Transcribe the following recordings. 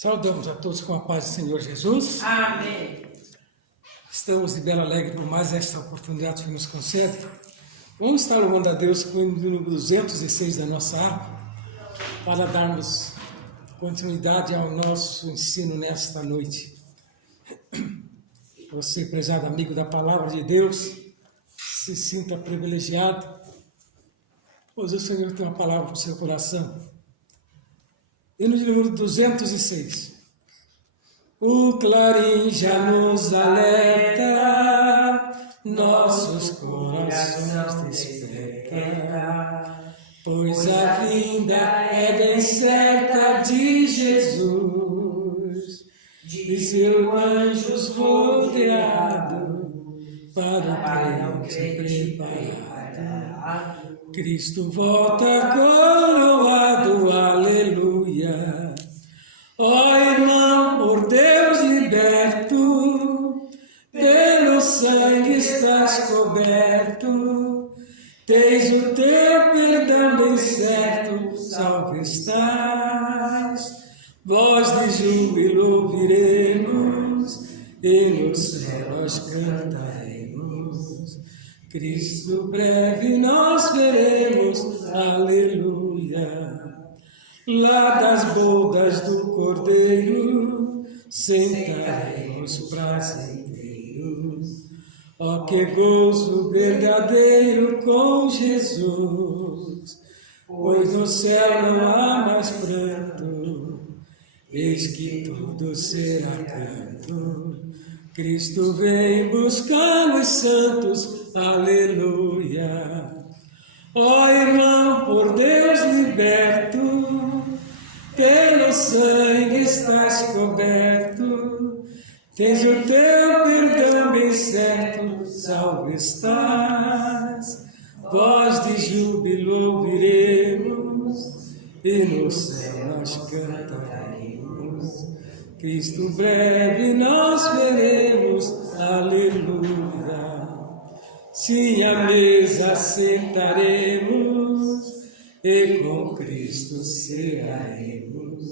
Saudamos a todos com a paz do Senhor Jesus. Amém. Estamos de Belo Alegre por mais esta oportunidade que nos concede. Vamos estar louvando a Deus com o número 206 da nossa harpa, para darmos continuidade ao nosso ensino nesta noite. Você, prezado amigo da Palavra de Deus, se sinta privilegiado, pois o Senhor tem uma palavra para o seu coração. Hino de número 206. O clarim já nos alerta, nossos corações desperta, pois a vinda é bem certa de Jesus, de seus anjos rodeado, para o crente preparado. Cristo volta coroado, aleluia. Ó irmão, por Deus liberto, pelo sangue estás coberto, tens o teu perdão bem certo, salvo estás. Voz de júbilo ouviremos, e no céu nós cantaremos. Cristo breve nós veremos, aleluia. Lá das bodas do Cordeiro, sentaremos prazeiros. Ó que gozo verdadeiro com Jesus, pois no céu não há mais pranto, eis que tudo será canto. Cristo vem buscar os santos, aleluia. Ó irmão, por Deus liberto, pelo sangue estás coberto, tens o teu perdão bem certo, salvo estás. Voz de júbilo ouviremos, e no céu nós cantaremos. Cristo breve nós veremos, aleluia. Se à mesa sentaremos, e com Cristo cearemos,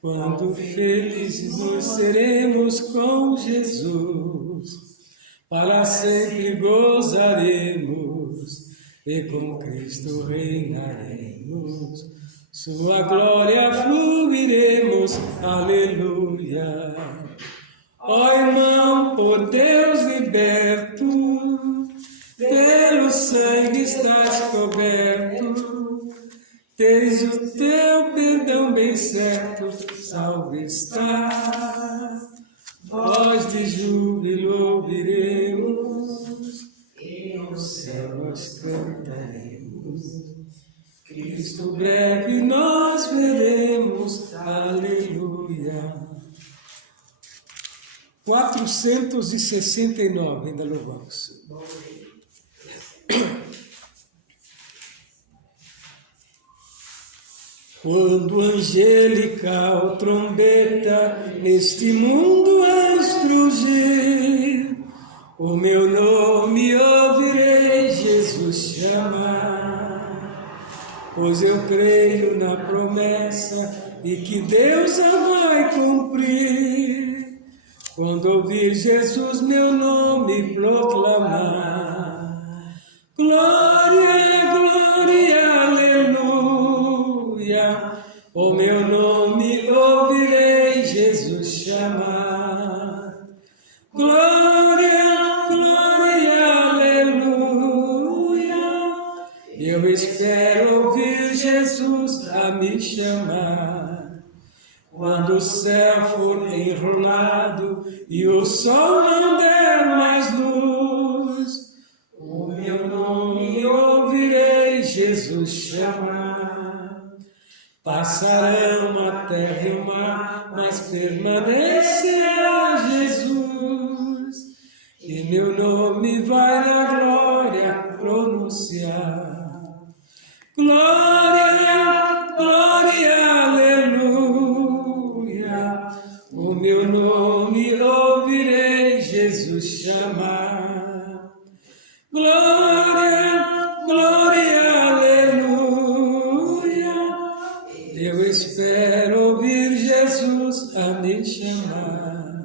quando felizes nos seremos com Jesus, para sempre gozaremos, e com Cristo reinaremos. Sua glória fluiremos, aleluia. Ó irmão, por Deus liberto, pelo sangue estás coberto, tens o teu perdão bem certo, salvo estás. Voz de júbilo ouviremos, e no céu nós cantaremos. Cristo breve nós veremos, aleluia. 469, ainda louvamos. Quando angelical trombeta neste mundo a estrugir, o meu nome ouvirei Jesus chamar, pois eu creio na promessa e que Deus a vai cumprir. Quando ouvir Jesus meu nome proclamar, glória, glória, aleluia, o meu nome ouvirei Jesus chamar. Glória, glória, aleluia, eu espero ouvir Jesus a me chamar. Quando o céu for enrolado e o sol não der mais luz, o meu nome ouvirei Jesus chamar. Passarão a terra e o mar, mas permanecerá Jesus, e meu nome vai na glória pronunciar. Glória, glória, aleluia, o meu nome ouvirei Jesus chamar. Glória, glória, aleluia, eu espero espero ouvir Jesus a me chamar.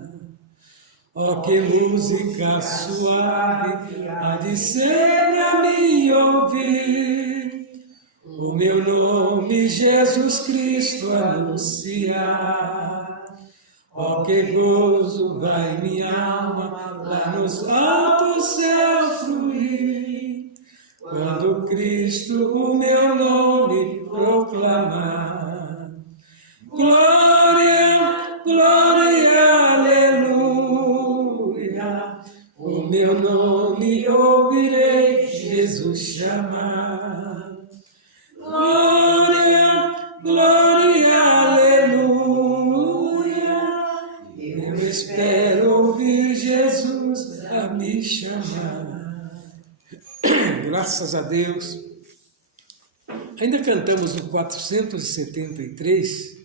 Oh, que música suave há de ser pra me ouvir, o meu nome Jesus Cristo anunciar. Oh, que gozo vai minha alma lá nos altos céus fluir, quando Cristo o meu nome proclamar. Glória, glória, aleluia, o meu nome ouvirei Jesus chamar. Glória, glória, aleluia, eu espero ouvir Jesus a me chamar. Graças a Deus. Ainda cantamos o 473.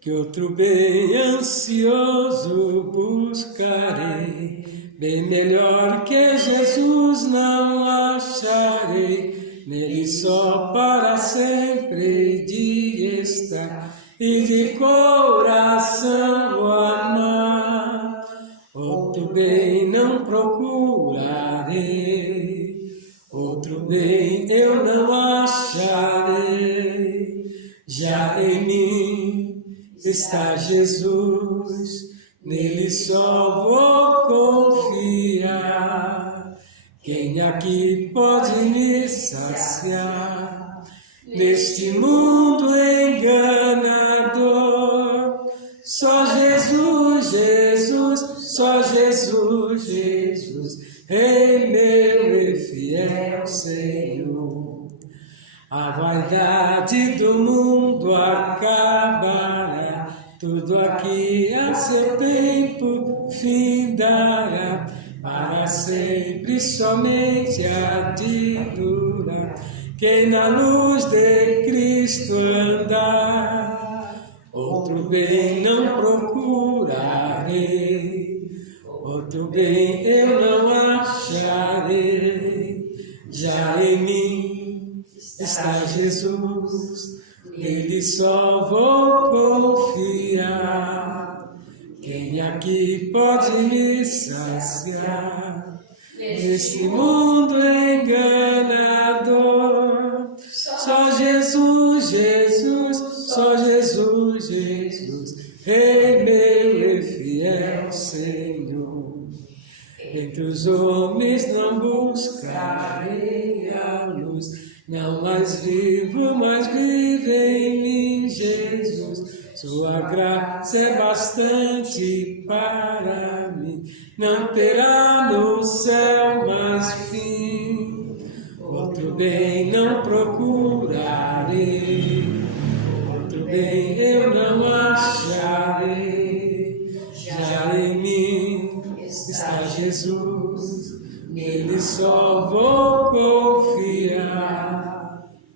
Que outro bem ansioso buscarei, bem melhor que Jesus não acharei, nele só para sempre de estar e de coração o amar. Outro bem não procurarei, outro bem eu não acharei, já em mim está Jesus, nele só vou confiar. Quem aqui pode me saciar neste mundo enganador? Só Jesus, Jesus, só Jesus, Jesus, Rei meu e fiel Senhor. A vaidade do mundo acabará, tudo aqui a seu tempo findará, para sempre somente há de durar quem na luz de Cristo andar. Outro bem não procurarei, outro bem eu não acharei, já em mim está Jesus, nele só vou confiar. Quem aqui pode me saciar neste mundo enganador? Só Jesus, Jesus, só Jesus, Jesus, Rei meu e fiel Senhor. Entre os homens não buscarei a luz, não mais vivo, mas vive em mim Jesus. Sua graça é bastante para mim, não terá no céu mais fim. Outro bem não procurarei, outro bem eu não acharei, já em mim está Jesus, nele só vou confiar.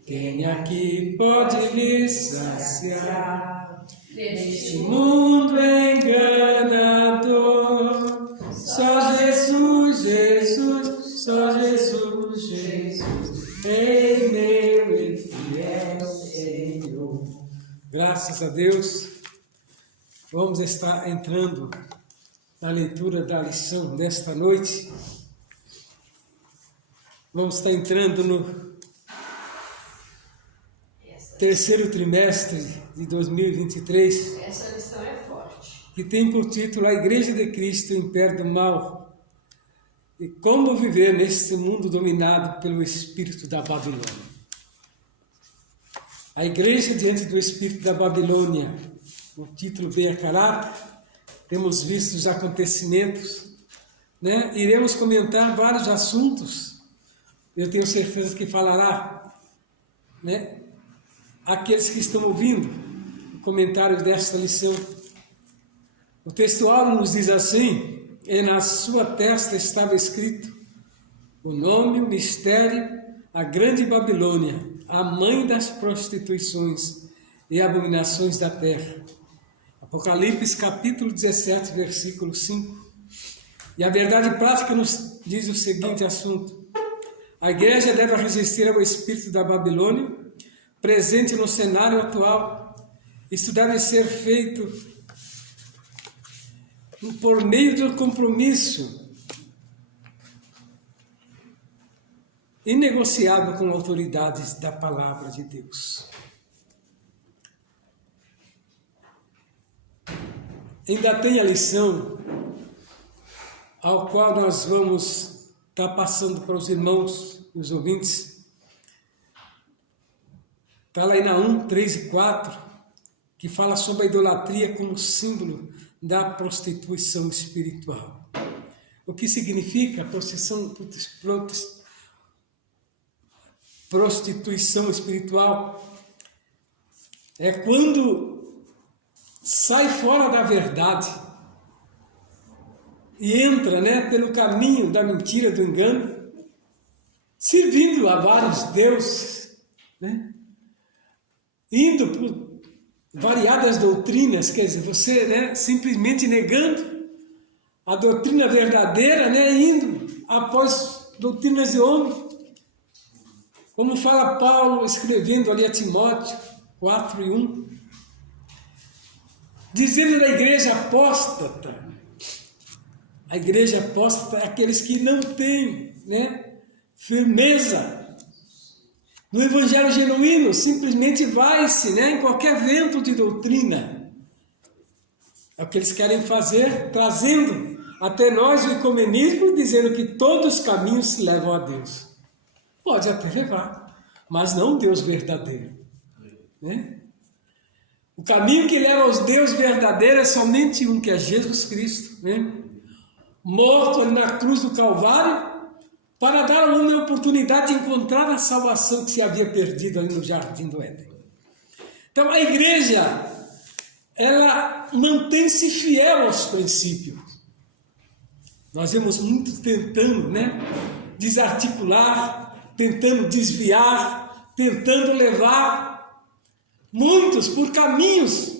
Quem aqui pode me saciar neste mundo enganador? Só Jesus, Jesus, só Jesus, Jesus, Rei meu e fiel Senhor. Graças a Deus, vamos estar entrando na leitura da lição desta noite. Vamos estar entrando no terceiro trimestre de 2023. Essa lição é forte. Que tem por título A Igreja de Cristo, o Império do Mal, e como viver neste mundo dominado pelo espírito da Babilônia. A Igreja diante do espírito da Babilônia, o título bem a caráter. Temos visto os acontecimentos, né? Iremos comentar vários assuntos. Eu tenho certeza que falará, né? Aqueles que estão ouvindo o comentário desta lição. O textual nos diz assim: e na sua testa estava escrito o nome, o mistério, a grande Babilônia, a mãe das prostituições e abominações da terra. Apocalipse capítulo 17, versículo 5. E a verdade prática nos diz o seguinte assunto: a igreja deve resistir ao espírito da Babilônia, presente no cenário atual. Isso deve ser feito por meio do compromisso inegociável com autoridades da palavra de Deus. Ainda tem a lição ao qual nós vamos estar passando para os irmãos, os ouvintes. Está lá em Naum 3 e 4, que fala sobre a idolatria como símbolo da prostituição espiritual. O que significa prostituição espiritual? É quando sai fora da verdade e entra, pelo caminho da mentira, do engano, servindo a vários deuses, indo por variadas doutrinas, quer dizer, você simplesmente negando a doutrina verdadeira, indo após doutrinas de homem, como fala Paulo escrevendo ali a Timóteo 4 e 1, dizendo da igreja apóstata. A igreja apóstata é aqueles que não têm firmeza no evangelho genuíno, simplesmente vai-se em qualquer vento de doutrina. É o que eles querem fazer, trazendo até nós o ecumenismo, dizendo que todos os caminhos levam a Deus. Pode até levar, mas não o Deus verdadeiro. O caminho que leva aos Deus verdadeiro é somente um, que é Jesus Cristo, morto ali na cruz do Calvário, para dar ao homem a oportunidade de encontrar a salvação que se havia perdido ali no Jardim do Éden. Então a igreja, ela mantém-se fiel aos princípios. Nós vemos muito tentando, desarticular, tentando desviar, tentando levar muitos por caminhos,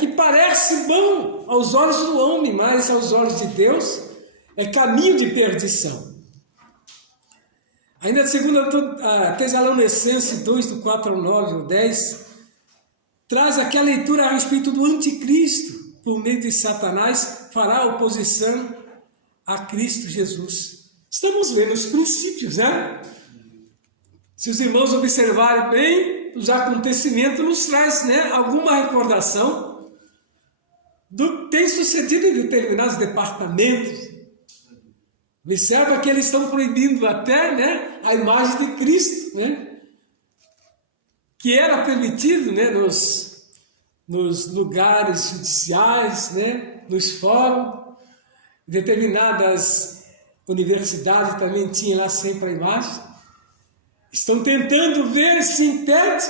que parece bom aos olhos do homem, mas aos olhos de Deus é caminho de perdição. Ainda segundo a Tessalonicenses 2, do 4 ao 9 ao 10, traz aqui a leitura a respeito do anticristo, por meio de Satanás, fará oposição a Cristo Jesus. Estamos vendo os princípios, Se os irmãos observarem bem, os acontecimentos nos traz, alguma recordação do que tem sucedido em determinados departamentos. Observa que eles estão proibindo até, a imagem de Cristo, que era permitido, nos lugares judiciais, nos fóruns, determinadas universidades também tinham lá sempre a imagem. Estão tentando ver se impede,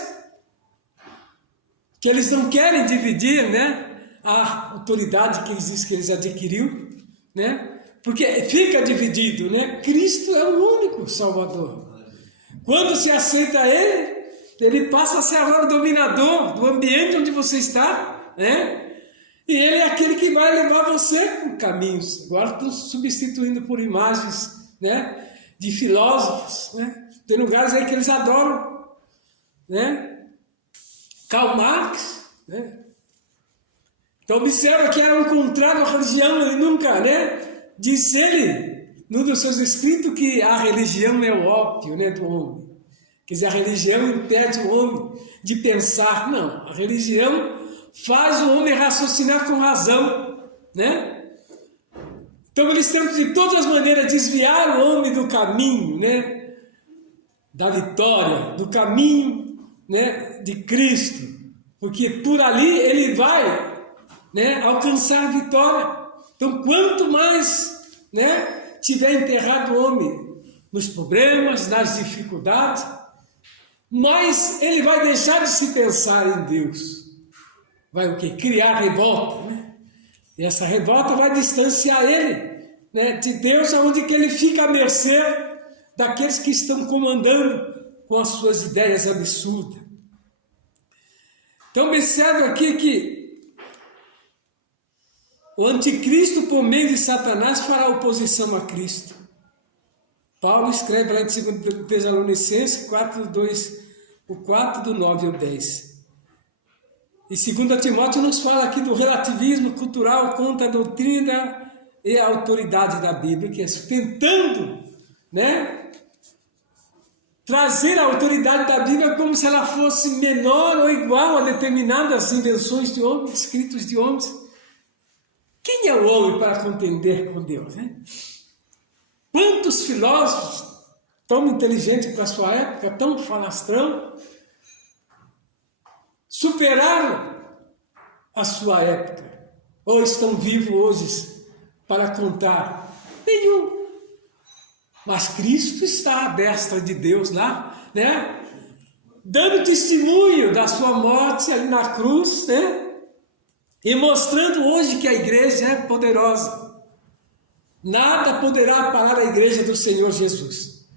que eles não querem dividir, a autoridade que eles dizem que eles adquiriu, porque fica dividido, Cristo é o único Salvador. Quando se aceita Ele passa a ser agora o dominador do ambiente onde você está, E Ele é aquele que vai levar você por caminhos. Agora estão substituindo por imagens, de filósofos, Tem lugares aí que eles adoram, Karl Marx, Então observa que era um contrário à religião, ele nunca, disse ele, num dos seus escritos, que a religião é o ópio, do homem. Quer dizer, a religião impede o homem de pensar. Não, a religião faz o homem raciocinar com razão, Então eles tentam de todas as maneiras desviar o homem do caminho, da vitória, do caminho, de Cristo, porque por ali ele vai, alcançar a vitória. Então, quanto mais, tiver enterrado o homem nos problemas, nas dificuldades, mais ele vai deixar de se pensar em Deus. Vai o quê? Criar revolta, E essa revolta vai distanciar ele, de Deus, aonde que ele fica à mercê daqueles que estão comandando com as suas ideias absurdas. Então observe aqui que o anticristo, por meio de Satanás, fará oposição a Cristo. Paulo escreve lá em 2 Tessalonicenses 4, 4, do 9 ao 10. E 2 Timóteo nos fala aqui do relativismo cultural contra a doutrina e a autoridade da Bíblia, que é tentando, né, trazer a autoridade da Bíblia como se ela fosse menor ou igual a determinadas invenções de homens, escritos de homens. Quem é o homem para contender com Deus, né? Quantos filósofos tão inteligentes para a sua época, tão falastrão, superaram a sua época, ou estão vivos hoje para contar? Nenhum. Mas Cristo está à destra de Deus lá, né? Dando testemunho da sua morte ali na cruz, né? E mostrando hoje que a igreja é poderosa. Nada poderá parar a igreja do Senhor Jesus.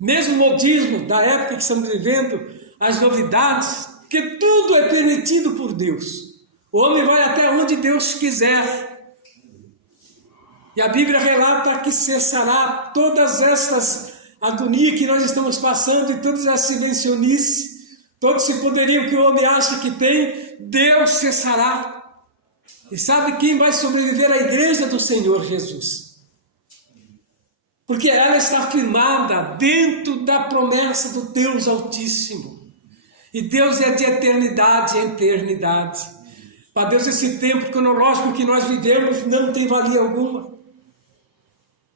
Mesmo o modismo da época que estamos vivendo, as novidades, que tudo é permitido por Deus. O homem vai até onde Deus quiser. E a Bíblia relata que cessará todas estas agonias que nós estamos passando e todas as invencionices, todo esse poderio que o homem acha que tem, Deus cessará. E sabe quem vai sobreviver à igreja do Senhor Jesus? Porque ela está firmada dentro da promessa do Deus Altíssimo. E Deus é de eternidade em eternidade. Para Deus esse tempo cronológico que nós vivemos não tem valia alguma.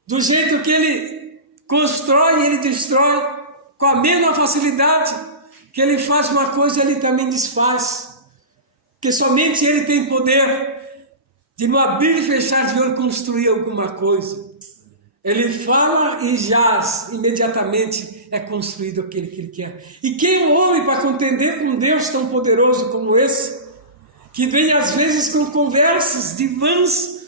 Do jeito que Ele constrói, Ele destrói com a mesma facilidade que Ele faz uma coisa, Ele também desfaz. Porque somente Ele tem poder de no abrir e fechar de olho construir alguma coisa. Ele fala e jaz, imediatamente é construído aquele que Ele quer. E quem é o homem para contender com um Deus tão poderoso como esse, que vem às vezes com conversas de vãs,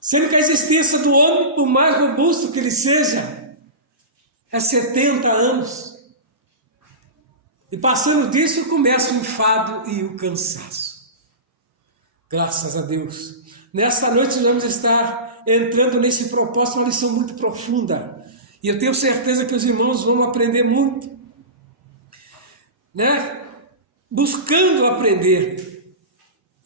sendo que a existência do homem, por mais robusto que ele seja, é 70 anos. E passando disso começa o enfado e o cansaço. Graças a Deus. Nesta noite nós vamos estar entrando nesse propósito, uma lição muito profunda. E eu tenho certeza que os irmãos vão aprender muito, né? Buscando aprender.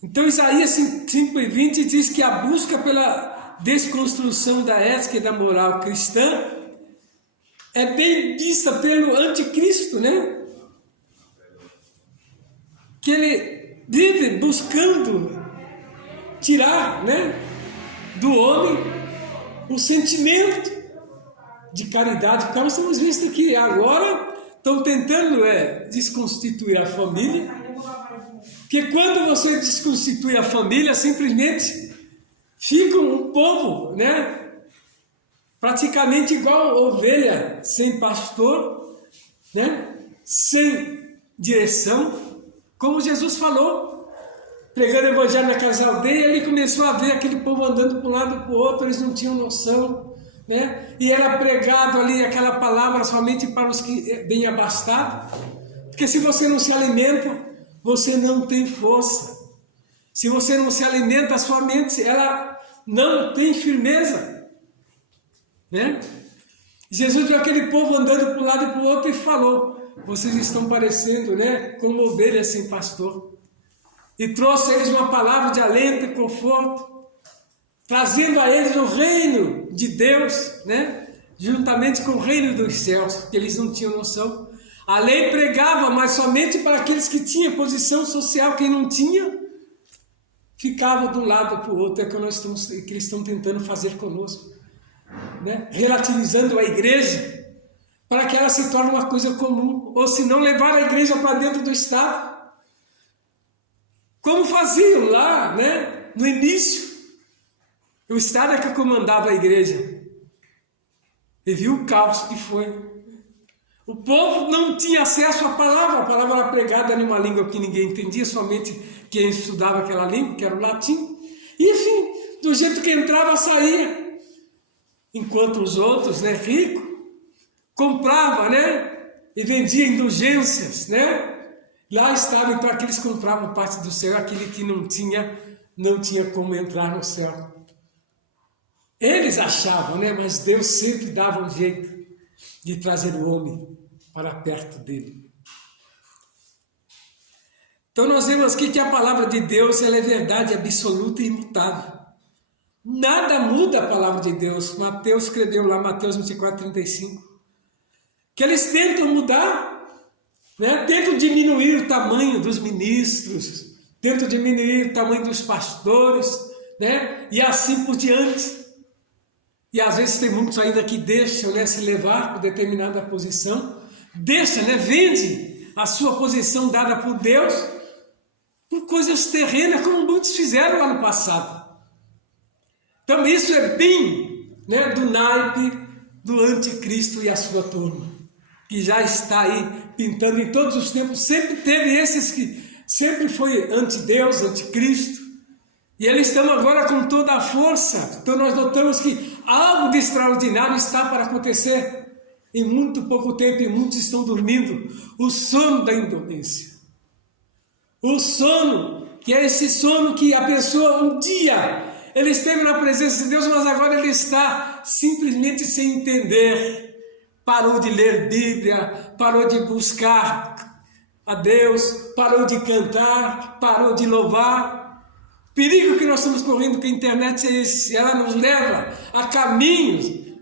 Então Isaías 5:20 diz que a busca pela desconstrução da ética e da moral cristã é bem vista pelo anticristo, né? Que ele vive buscando tirar, né, do homem o sentimento de caridade. Como estamos vendo que agora estão tentando desconstituir a família, porque quando você desconstitui a família, simplesmente fica um povo, né, praticamente igual ovelha sem pastor, né, sem direção, como Jesus falou. Pregando o evangelho naquelas aldeias, ele começou a ver aquele povo andando para um lado e para o outro, eles não tinham noção, né? E era pregado ali aquela palavra somente para os que bem abastados, porque se você não se alimenta, você não tem força. Se você não se alimenta, a sua mente, ela não tem firmeza, né? Jesus viu aquele povo andando para um lado e para o outro e falou: vocês estão parecendo, né, como ovelhas sem pastor. E trouxe a eles uma palavra de alento e conforto, trazendo a eles o reino de Deus, né? Juntamente com o reino dos céus, que eles não tinham noção. A lei pregava, mas somente para aqueles que tinham posição social. Quem não tinha, ficava de um lado para o outro. É o que eles estão tentando fazer conosco, né? Relativizando a igreja, para que ela se torne uma coisa comum, ou se não levar a igreja para dentro do Estado. Como faziam lá, né, no início. O Estado é que comandava a igreja. E viu o caos que foi. O povo não tinha acesso à palavra. A palavra era pregada em uma língua que ninguém entendia, somente quem estudava aquela língua, que era o latim. E enfim, do jeito que entrava, saía. Enquanto os outros, né, ricos, compravam, né, e vendiam indulgências, né. Lá estava então aqueles que compravam parte do céu, aquele que não tinha não tinha como entrar no céu. Eles achavam, né? Mas Deus sempre dava um jeito de trazer o homem para perto dele. Então nós vemos aqui que a palavra de Deus ela é verdade absoluta e imutável. Nada muda a palavra de Deus. Mateus escreveu lá, Mateus 24:35, que eles tentam mudar, né? Tentam diminuir o tamanho dos ministros, tentam diminuir o tamanho dos pastores, né? E assim por diante. E às vezes tem muitos ainda que deixam, né, se levar por determinada posição, deixa, né, vende a sua posição dada por Deus por coisas terrenas, como muitos fizeram lá no passado. Então isso é bem, né, do naipe do anticristo e a sua turma, que já está aí pintando em todos os tempos. Sempre teve esses que sempre foi anti-Deus, anticristo, e eles estão agora com toda a força. Então nós notamos que algo de extraordinário está para acontecer em muito pouco tempo, e muitos estão dormindo o sono da indolência. O sono, que é esse sono que a pessoa um dia, ele esteve na presença de Deus, mas agora ele está simplesmente sem entender. Parou de ler Bíblia, parou de buscar a Deus, parou de cantar, parou de louvar. O perigo que nós estamos correndo com a internet é esse, ela nos leva a caminhos,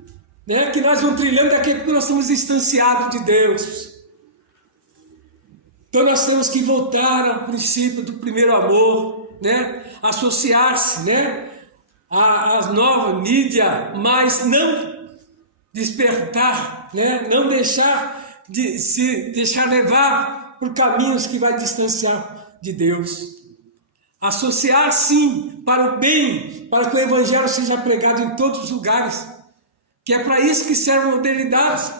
né, que nós vamos trilhando daqui porque nós estamos distanciados de Deus. Então nós temos que voltar ao princípio do primeiro amor, né, associar-se, né, às novas mídias, mas não despertar, né, não deixar de se deixar levar por caminhos que vai distanciar de Deus. Associar sim para o bem, para que o evangelho seja pregado em todos os lugares, que é para isso que serve a modernidade.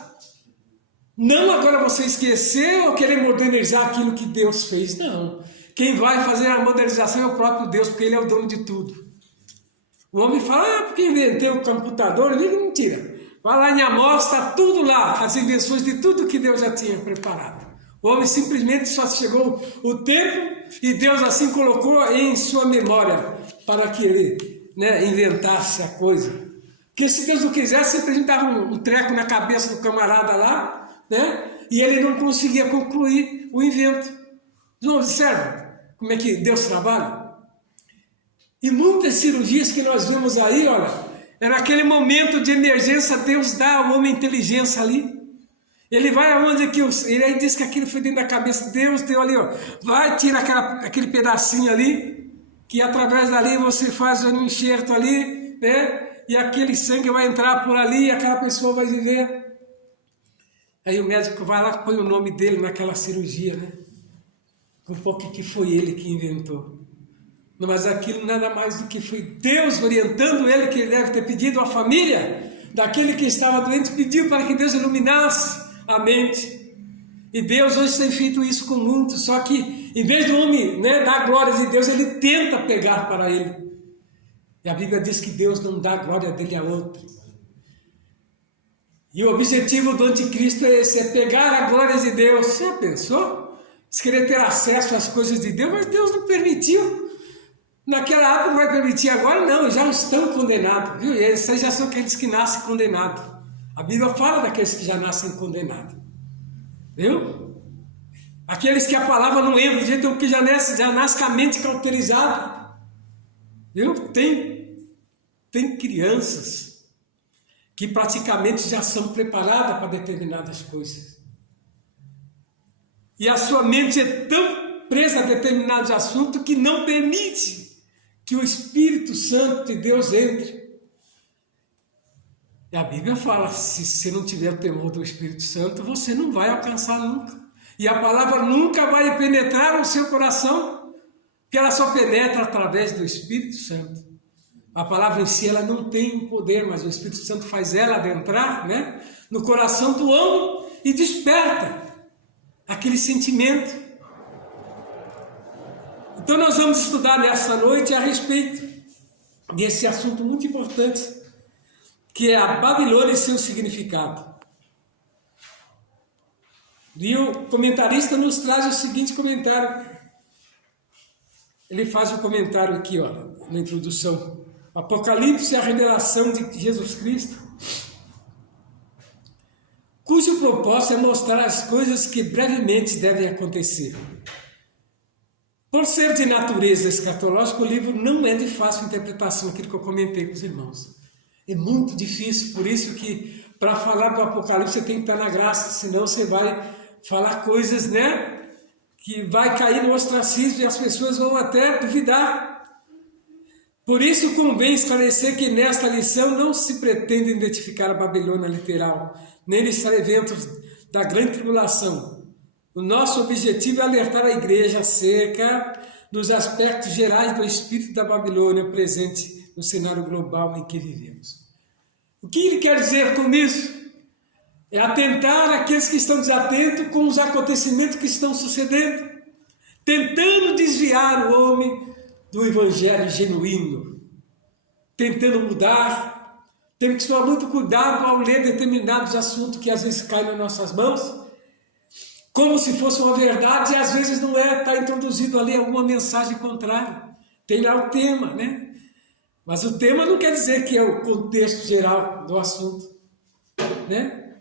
Não agora você esquecer ou querer modernizar aquilo que Deus fez, não. Quem vai fazer a modernização é o próprio Deus, porque Ele é o dono de tudo. O homem fala, porque inventei o computador, mentira. Vai lá em Amós, está tudo lá, as invenções de tudo que Deus já tinha preparado. O homem simplesmente só chegou o tempo e Deus assim colocou em sua memória para que ele, né, inventasse a coisa. Porque se Deus não quisesse, simplesmente dava um treco na cabeça do camarada lá, né, e ele não conseguia concluir o invento. Não observa como é que Deus trabalha? E muitas cirurgias que nós vemos aí, olha, é naquele momento de emergência, Deus dá ao homem inteligência ali. Ele vai aonde que ele aí diz que aquilo foi dentro da cabeça de Deus, deu ali, ó, vai, tira aquele pedacinho ali, que através dali você faz um enxerto ali, né, e aquele sangue vai entrar por ali e aquela pessoa vai viver. Aí o médico vai lá e põe o nome dele naquela cirurgia, né, um pouco que foi ele que inventou. Mas aquilo nada mais do que foi Deus orientando ele, que ele deve ter pedido à família daquele que estava doente, pediu para que Deus iluminasse a mente. E Deus hoje tem feito isso com muitos, só que em vez do homem, né, dar glória de Deus, ele tenta pegar para ele. E a Bíblia diz que Deus não dá a glória dele a outro. E o objetivo do anticristo é esse, é pegar a glória de Deus. Você já pensou? Se querer ter acesso às coisas de Deus, mas Deus não permitiu. Naquela época não vai permitir, agora não, já estão condenados, viu? E esses já são aqueles que nascem condenados. A Bíblia fala daqueles que já nascem condenados, viu? Aqueles que a palavra não entra, do jeito que já nasce com a mente cauterizada, viu? Tem crianças que praticamente já são preparadas para determinadas coisas. E a sua mente é tão presa a determinados assuntos que não permite que o Espírito Santo de Deus entre. E a Bíblia fala, se você não tiver o temor do Espírito Santo, você não vai alcançar nunca. E a palavra nunca vai penetrar no seu coração, porque ela só penetra através do Espírito Santo. A palavra em si, ela não tem poder, mas o Espírito Santo faz ela adentrar, né, no coração do homem e desperta aquele sentimento. Então nós vamos estudar nessa noite a respeito desse assunto muito importante, que é a Babilônia e seu significado. E o comentarista nos traz o seguinte comentário. ele faz um comentário aqui, ó, na introdução. Apocalipse é a revelação de Jesus Cristo, cujo propósito é mostrar as coisas que brevemente devem acontecer. Por ser de natureza escatológica, o livro não é de fácil interpretação, aquilo que eu comentei com os irmãos. É muito difícil, por isso que para falar do Apocalipse você tem que estar na graça, senão você vai falar coisas, né, que vai cair no ostracismo e as pessoas vão até duvidar. Por isso convém esclarecer que nesta lição não se pretende identificar a Babilônia literal, nem listar eventos da grande tribulação. O nosso objetivo é alertar a igreja acerca dos aspectos gerais do espírito da Babilônia presente no cenário global em que vivemos. O que ele quer dizer com isso? É atentar aqueles que estão desatentos com os acontecimentos que estão sucedendo, tentando desviar o homem do evangelho genuíno, tentando mudar. Temos que tomar muito cuidado ao ler determinados assuntos que às vezes caem nas nossas mãos, como se fosse uma verdade, e às vezes não é, está introduzido ali alguma mensagem contrária. Tem lá o tema, né? Mas o tema não quer dizer que é o contexto geral do assunto, né?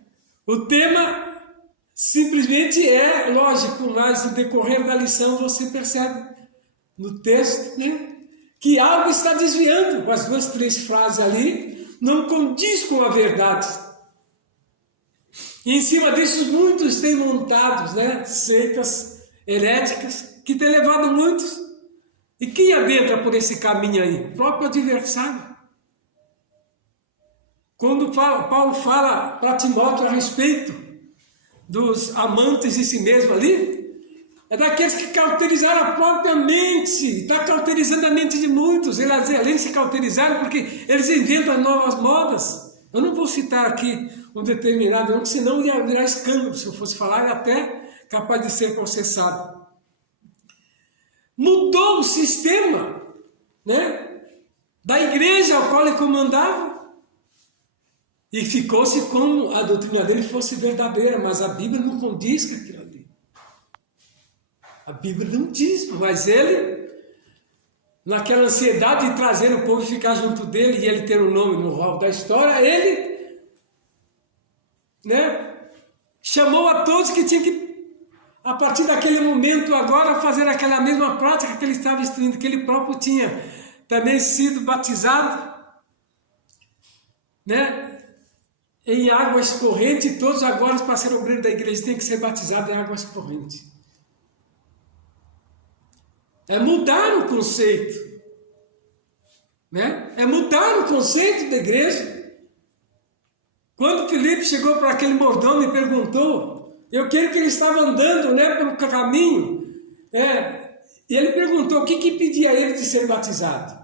O tema simplesmente é lógico, mas no decorrer da lição você percebe no texto, né, que algo está desviando. As 2, 3 frases ali não condiz com a verdade. E em cima disso muitos têm montado, né, seitas heréticas que têm levado muitos. E quem adentra por esse caminho aí? O próprio adversário. Quando Paulo fala para Timóteo a respeito dos amantes de si mesmo ali, é daqueles que cauterizaram a própria mente, está cauterizando a mente de muitos. Eles, além de se cauterizarem, porque eles inventam novas modas. Eu não vou citar aqui um determinado, porque senão ia virar escândalo. Se eu fosse falar, é até capaz de ser processado. Mudou o sistema, né, da igreja ao qual ele comandava. E ficou-se como a doutrina dele fosse verdadeira, mas a Bíblia não condiz com aquilo ali. A Bíblia não diz, mas ele, naquela ansiedade de trazer o povo e ficar junto dele, e ele ter o nome no rol da história, ele, né, chamou a todos que tinham que, a partir daquele momento agora, fazer aquela mesma prática que ele estava instruindo, que ele próprio tinha também sido batizado, né, em águas correntes, e todos agora, para ser obreiro da igreja, têm que ser batizados em águas correntes. É mudar o conceito, né? É mudar o conceito da igreja. Quando Filipe chegou para aquele mordomo e perguntou, eu quero que ele estava andando, né, pelo caminho, e ele perguntou o que pedia a ele de ser batizado.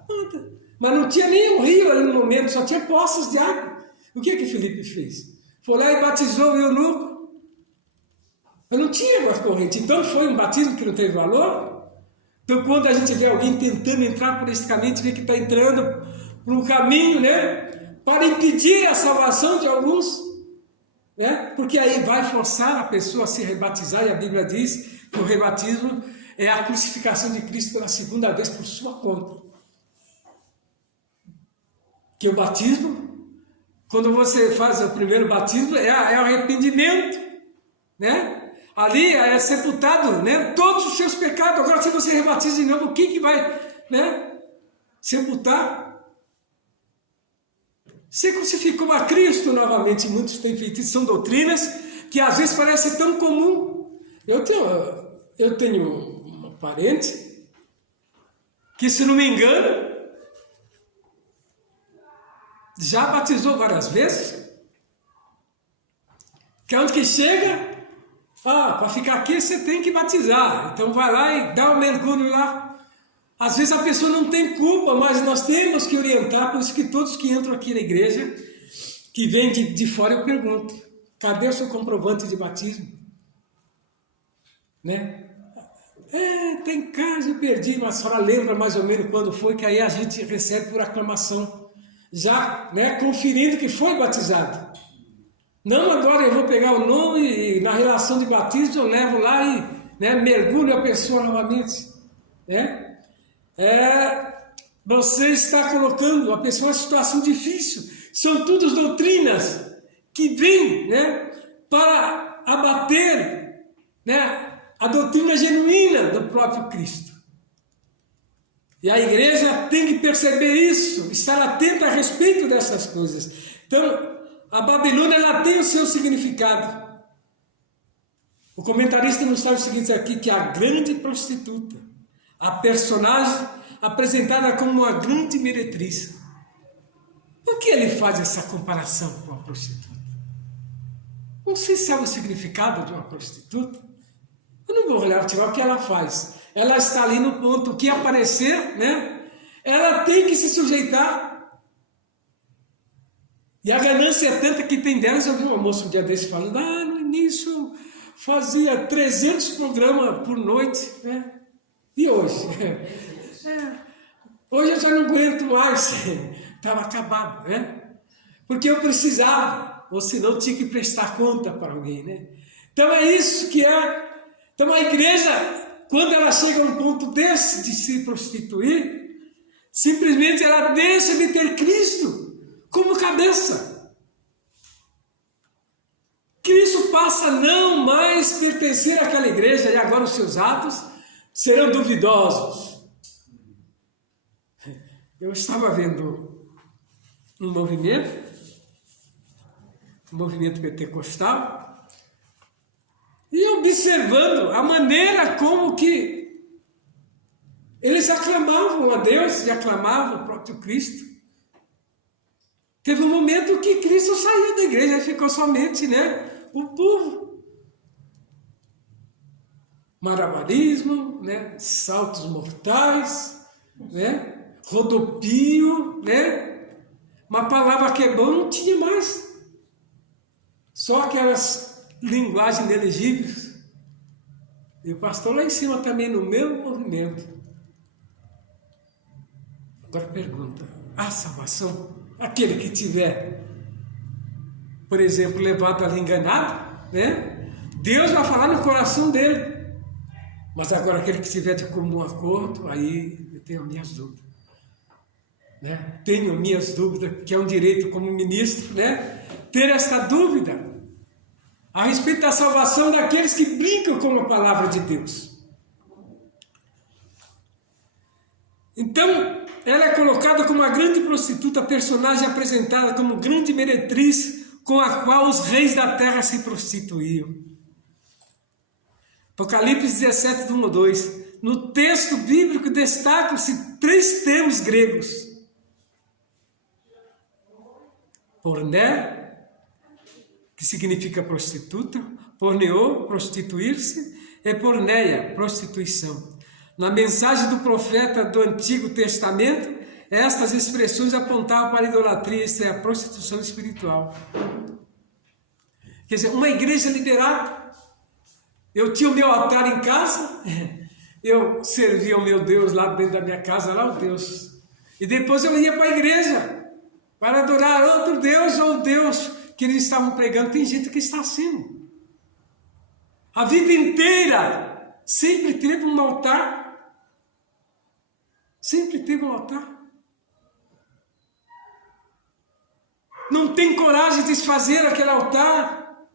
Mas não tinha nem um rio ali no momento, só tinha poças de água. O que Filipe fez? Foi lá e batizou o eunuco. Mas não tinha água corrente. Então foi um batismo que não teve valor. Então quando a gente vê alguém tentando entrar por esse caminho, a gente vê que está entrando por um caminho, né, para impedir a salvação de alguns, né, porque aí vai forçar a pessoa a se rebatizar, e a Bíblia diz que o rebatismo é a crucificação de Cristo pela segunda vez por sua conta. Que o batismo, quando você faz o primeiro batismo, é arrependimento, né? Ali é sepultado, né, todos os seus pecados. Agora, se você rebatiza de novo, o que vai, né, sepultar? Você crucificou a Cristo novamente. Muitos têm feito isso, são doutrinas que às vezes parecem tão comum. Eu tenho uma parente que, se não me engano, já batizou várias vezes, que é onde que chega, para ficar aqui você tem que batizar, então vai lá e dá um mergulho lá. Às vezes a pessoa não tem culpa, mas nós temos que orientar, por isso que todos que entram aqui na igreja, que vêm de fora, eu pergunto, cadê o seu comprovante de batismo? Né? Tem caso, eu perdi, mas a senhora lembra mais ou menos quando foi, que aí a gente recebe por aclamação, já, né, conferindo que foi batizado. Não, agora eu vou pegar o nome e na relação de batismo eu levo lá e, né, mergulho a pessoa novamente, né? você está colocando a pessoa em uma situação difícil. São todas doutrinas que vêm, né, para abater, né, a doutrina genuína do próprio Cristo. E a igreja tem que perceber isso, estar atenta a respeito dessas coisas. Então, a Babilônia, ela tem o seu significado. O comentarista nos traz o seguinte aqui, que a grande prostituta, a personagem apresentada como uma grande meretriz. Por que ele faz essa comparação com a prostituta? Não sei se sabe o significado de uma prostituta. Eu não vou olhar o que ela faz. Ela está ali no ponto, o que aparecer, né? Ela tem que se sujeitar. E a ganância é tanta que tem delas. Eu vi uma moça um dia desse falando, no início fazia 300 programas por noite, né? E hoje? Hoje eu já não aguento mais. Estava acabado, né? Porque eu precisava, ou senão tinha que prestar conta para alguém, né? Então é isso que é. Então a igreja, quando ela chega a um ponto desse de se prostituir, simplesmente ela deixa de ter Cristo como cabeça. Cristo passa a não mais pertencer àquela igreja e agora os seus atos serão duvidosos. Eu estava vendo um movimento pentecostal, e observando a maneira como que eles aclamavam a Deus e aclamavam o próprio Cristo. Teve um momento que Cristo saiu da igreja e ficou somente, né, o povo. Malabarismo, né, saltos mortais, né, rodopio, né, uma palavra que é bom não tinha mais. Só aquelas linguagens inelegíveis. E o pastor lá em cima também no meu movimento. Agora pergunta, a salvação? Aquele que tiver, por exemplo, levado ali enganado, né? Deus vai falar no coração dele. Mas agora aquele que tiver de comum acordo, aí eu tenho minhas dúvidas. Né? Tenho minhas dúvidas, que é um direito como ministro, né? Ter esta dúvida a respeito da salvação daqueles que brincam com a palavra de Deus. Então, ela é colocada como uma grande prostituta, personagem apresentada como grande meretriz, com a qual os reis da terra se prostituíam. Apocalipse 17, 1 a 2. No texto bíblico destacam-se 3 termos gregos. Porné, que significa prostituta, porneô, prostituir-se, e porneia, prostituição. Na mensagem do profeta do Antigo Testamento, estas expressões apontavam para a idolatria, isto é, a prostituição espiritual. Quer dizer, uma igreja liberada, eu tinha o meu altar em casa, eu servia o meu Deus lá dentro da minha casa, lá o Deus, e depois eu ia para a igreja, para adorar outro Deus ou Deus que eles estavam pregando. Tem gente que está assim. A vida inteira sempre teve um altar. Sempre teve um altar. Não tem coragem de desfazer aquele altar.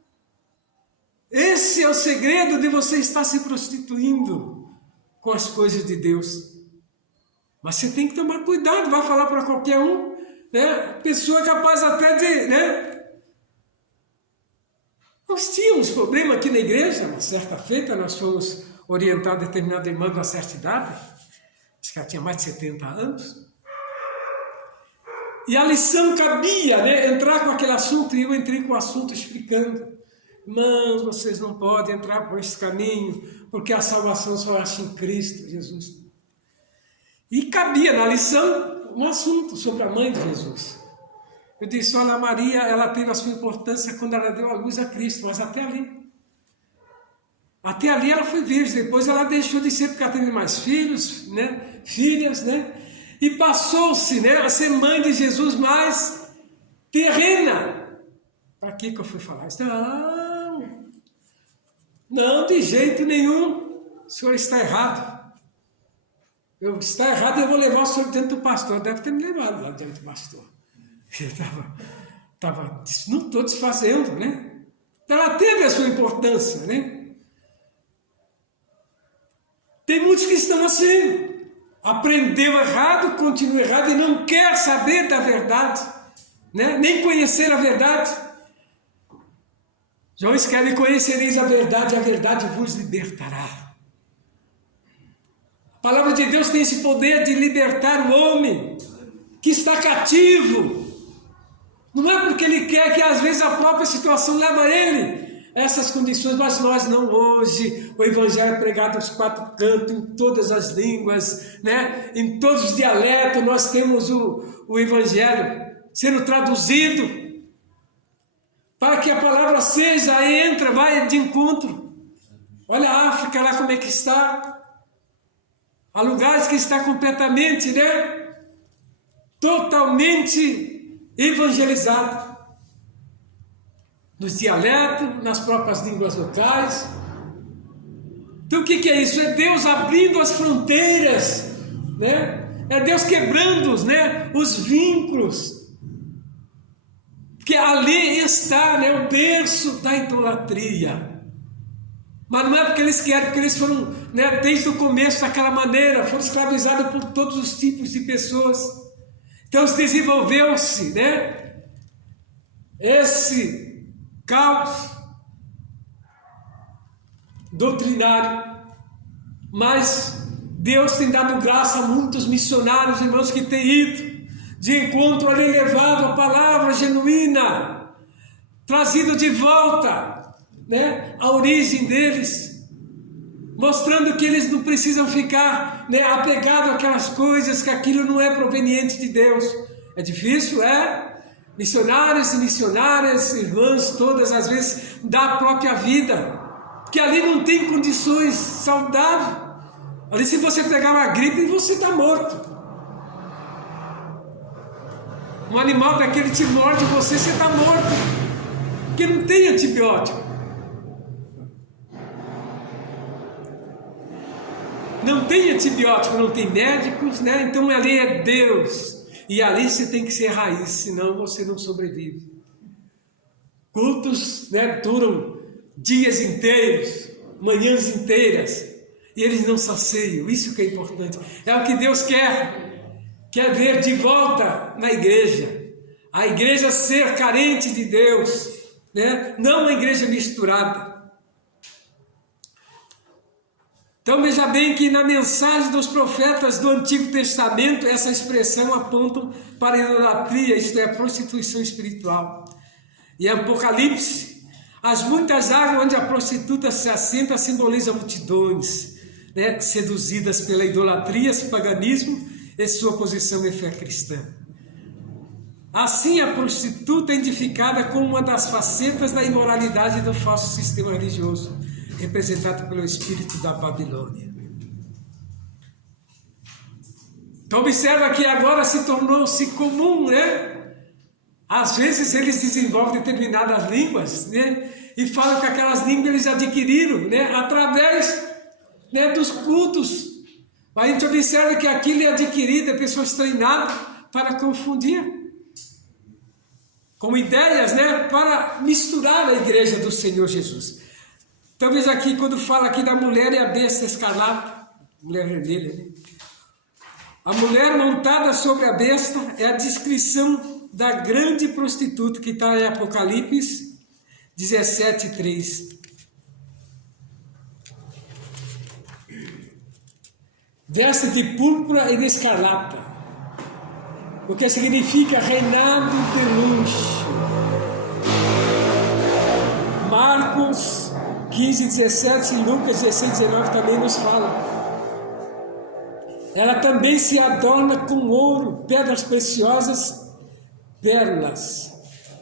Esse é o segredo de você estar se prostituindo com as coisas de Deus. Mas você tem que tomar cuidado, vai falar para qualquer um, né? Pessoa é capaz até de, né? Nós tínhamos problema aqui na igreja, uma certa feita, nós fomos orientados a determinada irmã de uma certa idade, acho que ela tinha mais de 70 anos, e a lição cabia, né, entrar com aquele assunto, e eu entrei com o assunto explicando, irmãos, vocês não podem entrar por esse caminho, porque a salvação só acha em Cristo Jesus. E cabia na lição um assunto sobre a mãe de Jesus. Eu disse, olha, Maria, ela teve a sua importância quando ela deu a luz a Cristo, mas até ali ela foi virgem, depois ela deixou de ser porque ela teve mais filhos, né, filhas, né, e passou-se, né, a ser mãe de Jesus mais terrena. Para que eu fui falar isso? Não, de jeito nenhum, o senhor está errado. está errado, eu vou levar o senhor dentro do pastor. Deve ter me levado lá dentro do pastor. Eu não estou desfazendo, né? Então ela teve a sua importância, né? Tem muitos que estão assim, aprendeu errado, continua errado e não quer saber da verdade, né? Nem conhecer a verdade. João escreve: conhecereis a verdade vos libertará. A palavra de Deus tem esse poder de libertar o homem que está cativo. Não é porque ele quer, que às vezes a própria situação leva ele a essas condições, mas nós não. Hoje o evangelho é pregado aos quatro cantos, em todas as línguas, né? Em todos os dialetos nós temos o evangelho sendo traduzido, para que a palavra seja, entra, vai de encontro. Olha a África lá como é que está. Há lugares que está completamente, né? Totalmente evangelizado, nos dialetos, nas próprias línguas locais. Então o que é isso? É Deus abrindo as fronteiras, né? É Deus quebrando, né, os vínculos, porque ali está, né, o berço da idolatria. Mas não é porque eles querem, porque eles foram, né, desde o começo daquela maneira, foram escravizados por todos os tipos de pessoas. Então desenvolveu-se, né, esse caos doutrinário, mas Deus tem dado graça a muitos missionários, irmãos, que têm ido de encontro ali, levado a palavra genuína, trazido de volta, né, a origem deles, mostrando que eles não precisam ficar, né, apegados àquelas coisas, que aquilo não é proveniente de Deus. É difícil, é? Missionários e missionárias, irmãs, todas às vezes, da própria vida, porque ali não tem condições saudáveis. Ali, se você pegar uma gripe, você está morto. Um animal daquele te morde você está morto, porque não tem antibiótico. Não tem antibiótico, não tem médicos, né? Então ali é Deus. E ali você tem que ser raiz, senão você não sobrevive. Cultos, né, duram dias inteiros, manhãs inteiras, e eles não saciam. Isso que é importante. É o que Deus quer ver de volta na igreja. A igreja ser carente de Deus, né? Não uma igreja misturada. Então veja bem que na mensagem dos profetas do Antigo Testamento, essa expressão aponta para a idolatria, isto é, a prostituição espiritual. E Apocalipse, as muitas águas onde a prostituta se assenta simbolizam multidões, né, seduzidas pela idolatria, esse paganismo e sua oposição à fé cristã. Assim, a prostituta é identificada como uma das facetas da imoralidade do falso sistema religioso, representado pelo espírito da Babilônia. Então observa que agora tornou-se comum, né? Às vezes eles desenvolvem determinadas línguas, né? E falam que aquelas línguas eles adquiriram, né, através, né, dos cultos. Mas a gente observa que aquilo é adquirido, pessoas treinadas para confundir, com ideias, né, para misturar a igreja do Senhor Jesus. Talvez aqui, quando fala aqui da mulher e a besta escarlate, mulher vermelha, né? A mulher montada sobre a besta é a descrição da grande prostituta que está em Apocalipse 17:3. Veste de púrpura e de escarlata, o que significa reinado de luxo. Marcos 15:17 e Lucas 16:19 também nos fala. Ela também se adorna com ouro, pedras preciosas, pérolas,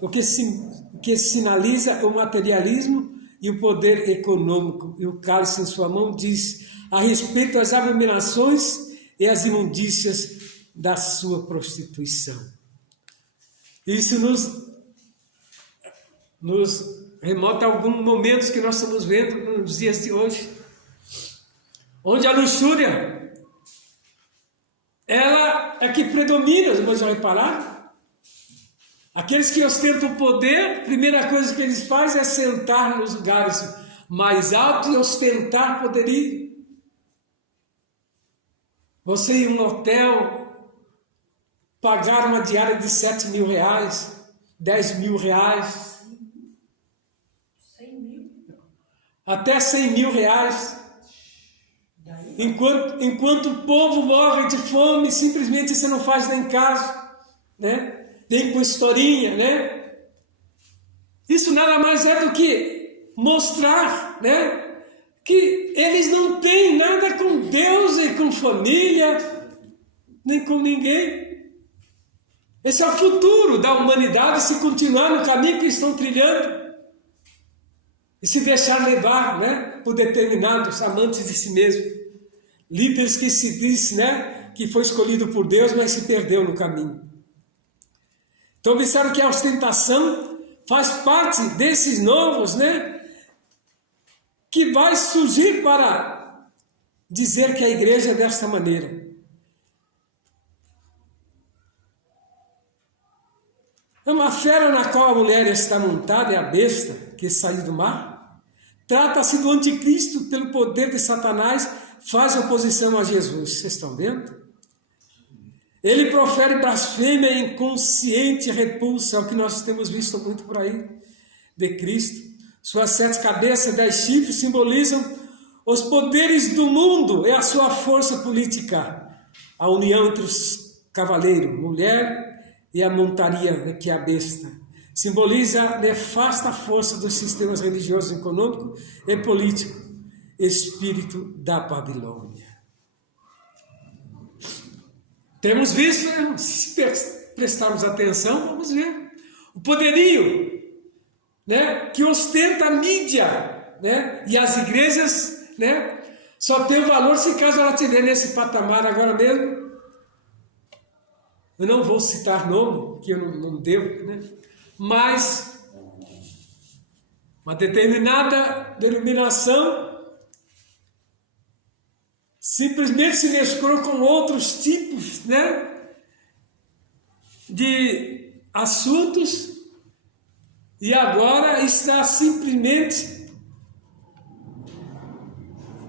o que sinaliza o materialismo e o poder econômico. E o cálice em sua mão diz a respeito das abominações e as imundícias da sua prostituição. Isso nos remota a alguns momentos que nós estamos vendo nos dias de hoje, onde a luxúria ela é que predomina, os irmãos vão reparar. Aqueles que ostentam o poder, a primeira coisa que eles fazem é sentar nos lugares mais altos e ostentar poderio. Você ir em um hotel, pagar uma diária de 7 mil reais, 10 mil reais, 100 mil? Até 100 mil reais. Enquanto o povo morre de fome, simplesmente você não faz nem caso, né? Nem com historinha, né? Isso nada mais é do que mostrar, né? Que eles não têm nada com Deus e com família, nem com ninguém. Esse é o futuro da humanidade se continuar no caminho que estão trilhando e se deixar levar, né? Por determinados amantes de si mesmo. Líderes que se diz, né, que foi escolhido por Deus, mas se perdeu no caminho. Então, observe que a ostentação faz parte desses novos, né, que vai surgir para dizer que a igreja é desta maneira. É uma fera na qual a mulher está montada, é a besta que saiu do mar. Trata-se do anticristo pelo poder de Satanás, faz oposição a Jesus. Vocês estão vendo? Ele profere blasfêmia e inconsciente repulsa, é o que nós temos visto muito por aí, de Cristo. Suas 7 cabeças, 10 chifres simbolizam os poderes do mundo e a sua força política. A união entre os cavaleiros, mulher e a montaria, que é a besta. Simboliza a nefasta força dos sistemas religiosos, econômico e político. Espírito da Babilônia. Temos visto, se prestarmos atenção, vamos ver o poderio, né, que ostenta a mídia, né, e as igrejas, né, só tem valor se caso ela estiver nesse patamar agora mesmo. Eu não vou citar nome, que eu não devo, né, mas uma determinada denominação simplesmente se mesclou com outros tipos, né, de assuntos e agora está simplesmente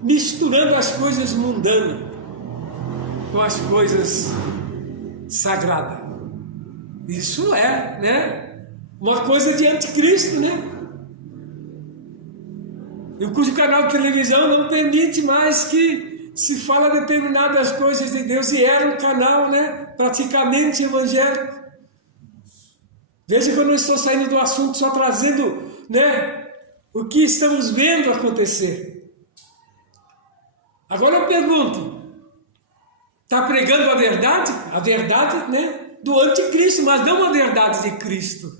misturando as coisas mundanas com as coisas sagradas. Isso é, né, uma coisa de anticristo, né? E cujo canal de televisão não permite mais que se fala determinadas coisas de Deus, e era um canal, né, praticamente evangélico. Veja que eu não estou saindo do assunto, só trazendo, né, o que estamos vendo acontecer. Agora eu pergunto, está pregando a verdade, né, do anticristo, mas não a verdade de Cristo,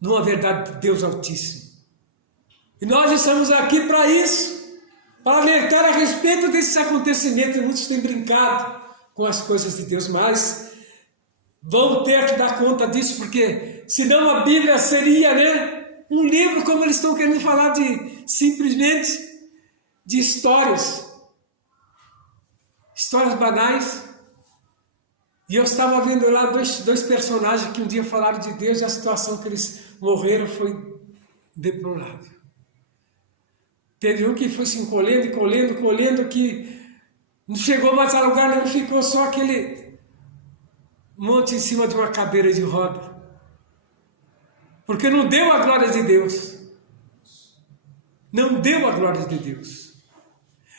não a verdade de Deus Altíssimo. E nós estamos aqui para isso, para alertar a respeito desses acontecimentos. Muitos têm brincado com as coisas de Deus, mas vão ter que dar conta disso, porque senão a Bíblia seria, né, um livro, como eles estão querendo falar, de simplesmente de histórias banais. E eu estava vendo lá dois personagens que um dia falaram de Deus, e a situação que eles morreram foi deplorável. Teve um que foi se encolhendo, que não chegou mais a lugar nenhum, ficou só aquele monte em cima de uma cadeira de roda. Porque não deu a glória de Deus. Não deu a glória de Deus.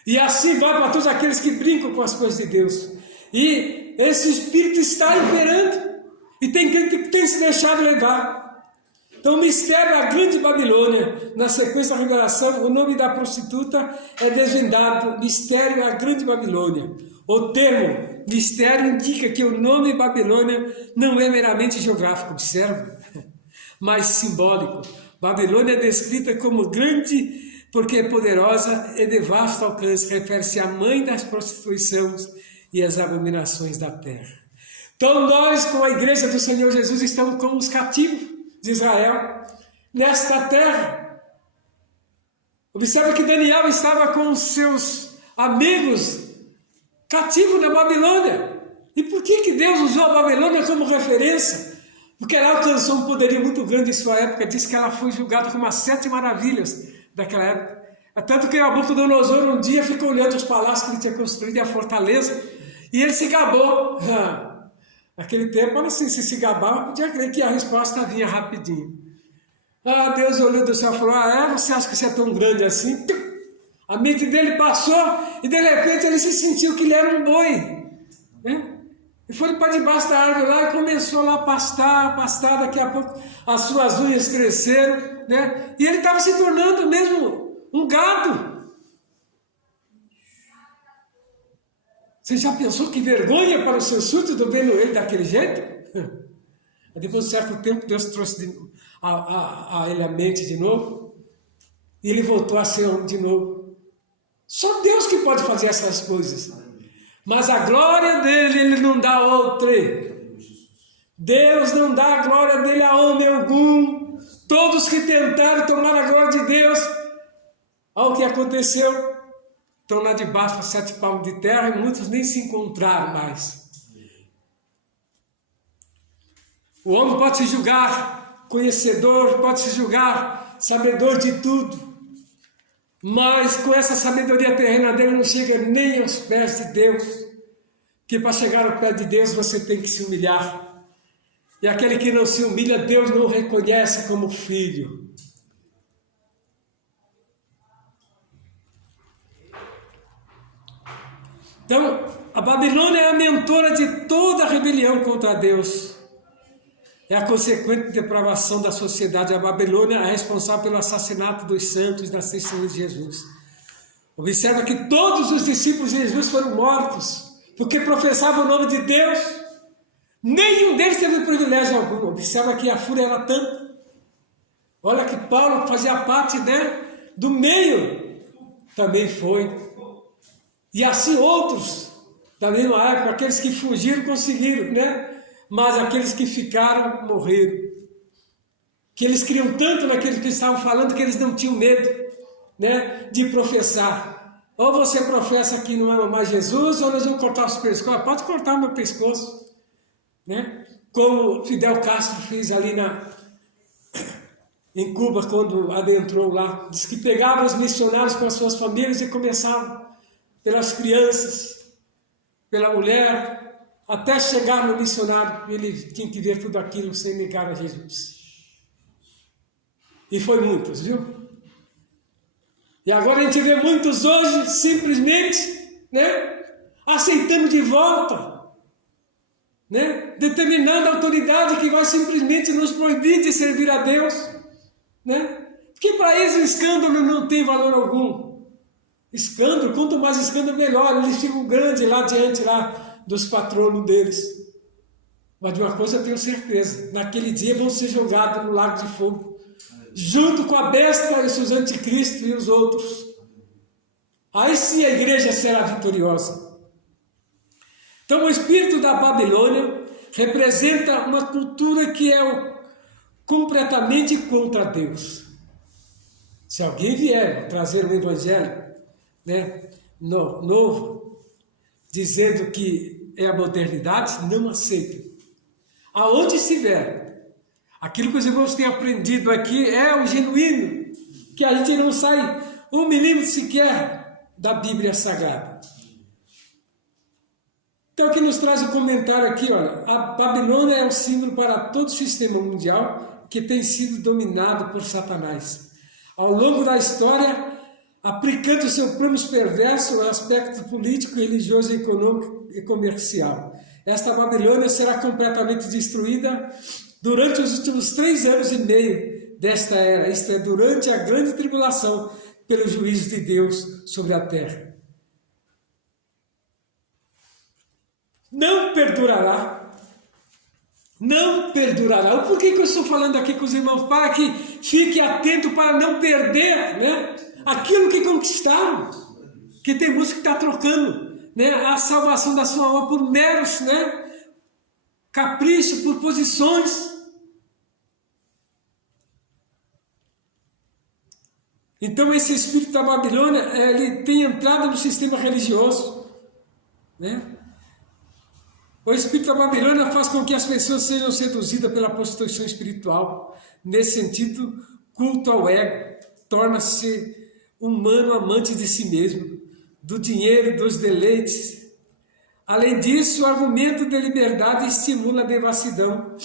E assim vai para todos aqueles que brincam com as coisas de Deus. E esse espírito está imperando. E tem que tem se deixado levar. Então, o mistério da grande Babilônia, na sequência da revelação, o nome da prostituta é desvendado, mistério da grande Babilônia. O termo mistério indica que o nome Babilônia não é meramente geográfico, observa, mas simbólico. Babilônia é descrita como grande porque é poderosa e de vasto alcance, refere-se à mãe das prostituições e as abominações da terra. Então, nós, com a igreja do Senhor Jesus, estamos como os cativos de Israel, nesta terra. Observa que Daniel estava com os seus amigos cativos na Babilônia. E por que Deus usou a Babilônia como referência? Porque ela alcançou um poderio muito grande em sua época. Diz que ela foi julgada como as 7 maravilhas daquela época. Tanto que Nabucodonosor um dia ficou olhando os palácios que ele tinha construído e a fortaleza, e ele se gabou. Naquele tempo, assim, se gabava, podia crer que a resposta vinha rapidinho. Deus olhou do céu e falou, você acha que você é tão grande assim? A mente dele passou e de repente ele se sentiu que ele era um boi. Né? E foi para debaixo da árvore lá e começou lá a pastar, daqui a pouco as suas unhas cresceram, né? E ele estava se tornando mesmo um gado. Você já pensou que vergonha para o seu súdito vendo ele daquele jeito? Depois de um certo tempo, Deus trouxe a ele a mente de novo, e ele voltou a ser homem de novo. Só Deus que pode fazer essas coisas. Mas a glória dele, ele não dá a outra. Deus não dá a glória dele a homem algum. Todos que tentaram tomar a glória de Deus, olha o que aconteceu. Estão lá debaixo de 7 palmos de terra e muitos nem se encontraram mais. O homem pode se julgar conhecedor, pode se julgar sabedor de tudo, mas com essa sabedoria terrena dele não chega nem aos pés de Deus, porque para chegar ao pé de Deus você tem que se humilhar, e aquele que não se humilha, Deus não reconhece como filho. Então, a Babilônia é a mentora de toda a rebelião contra Deus. É a consequente depravação da sociedade. A Babilônia é responsável pelo assassinato dos santos das testemunhas de Jesus. Observa que todos os discípulos de Jesus foram mortos, porque professavam o nome de Deus. Nenhum deles teve privilégio algum. Observa que a fúria era tanta. Olha que Paulo fazia parte, né, do meio, também foi. E assim outros, da mesma época, aqueles que fugiram conseguiram, né? Mas aqueles que ficaram morreram. Que eles criam tanto naquilo que eles estavam falando que eles não tinham medo, né, de professar. Ou você professa que não ama mais Jesus, ou nós vamos cortar os pescoços. Pode cortar o meu pescoço, né? Como Fidel Castro fez ali em Cuba, quando adentrou lá. Diz que pegava os missionários com as suas famílias e começavam pelas crianças, pela mulher, até chegar no missionário. Ele tinha que ver tudo aquilo sem negar a Jesus. E foi muitos, viu? E agora a gente vê muitos hoje simplesmente, né, aceitando de volta, né, determinando a autoridade que vai simplesmente nos proibir de servir a Deus, né? Porque para eles o escândalo não tem valor algum. Escândalo, quanto mais escândalo melhor, eles ficam grandes lá diante lá dos patronos deles. Mas de uma coisa eu tenho certeza, naquele dia vão ser jogados no lago de fogo, junto com a besta e os anticristos e os outros. Aí sim a igreja será vitoriosa. Então o espírito da Babilônia representa uma cultura que é completamente contra Deus. Se alguém vier trazer um evangelho, né, novo, dizendo que é a modernidade, não aceitem. Aonde estiver, aquilo que os irmãos têm aprendido aqui é o genuíno, que a gente não sai 1 milímetro sequer da Bíblia Sagrada. Então aqui nos traz o comentário aqui, olha, a Babilônia é o símbolo para todo o sistema mundial que tem sido dominado por Satanás. Ao longo da história, aplicando seu planos perverso ao aspecto político, religioso, econômico e comercial. Esta Babilônia será completamente destruída durante os últimos 3 anos e meio desta era, isto é, durante a grande tribulação, pelo juízo de Deus sobre a terra. Não perdurará. Não perdurará. Por que eu estou falando aqui com os irmãos? Para que fique atento para não perder, né, aquilo que conquistaram. Que tem música que está trocando, né, a salvação da sua alma por meros, né, caprichos, por posições. Então esse espírito da Babilônia, ele tem entrado no sistema religioso, né? O espírito da Babilônia faz com que as pessoas sejam seduzidas pela prostituição espiritual. Nesse sentido, culto ao ego, torna-se humano amante de si mesmo, do dinheiro e dos deleites. Além disso, o argumento de liberdade estimula a devassidão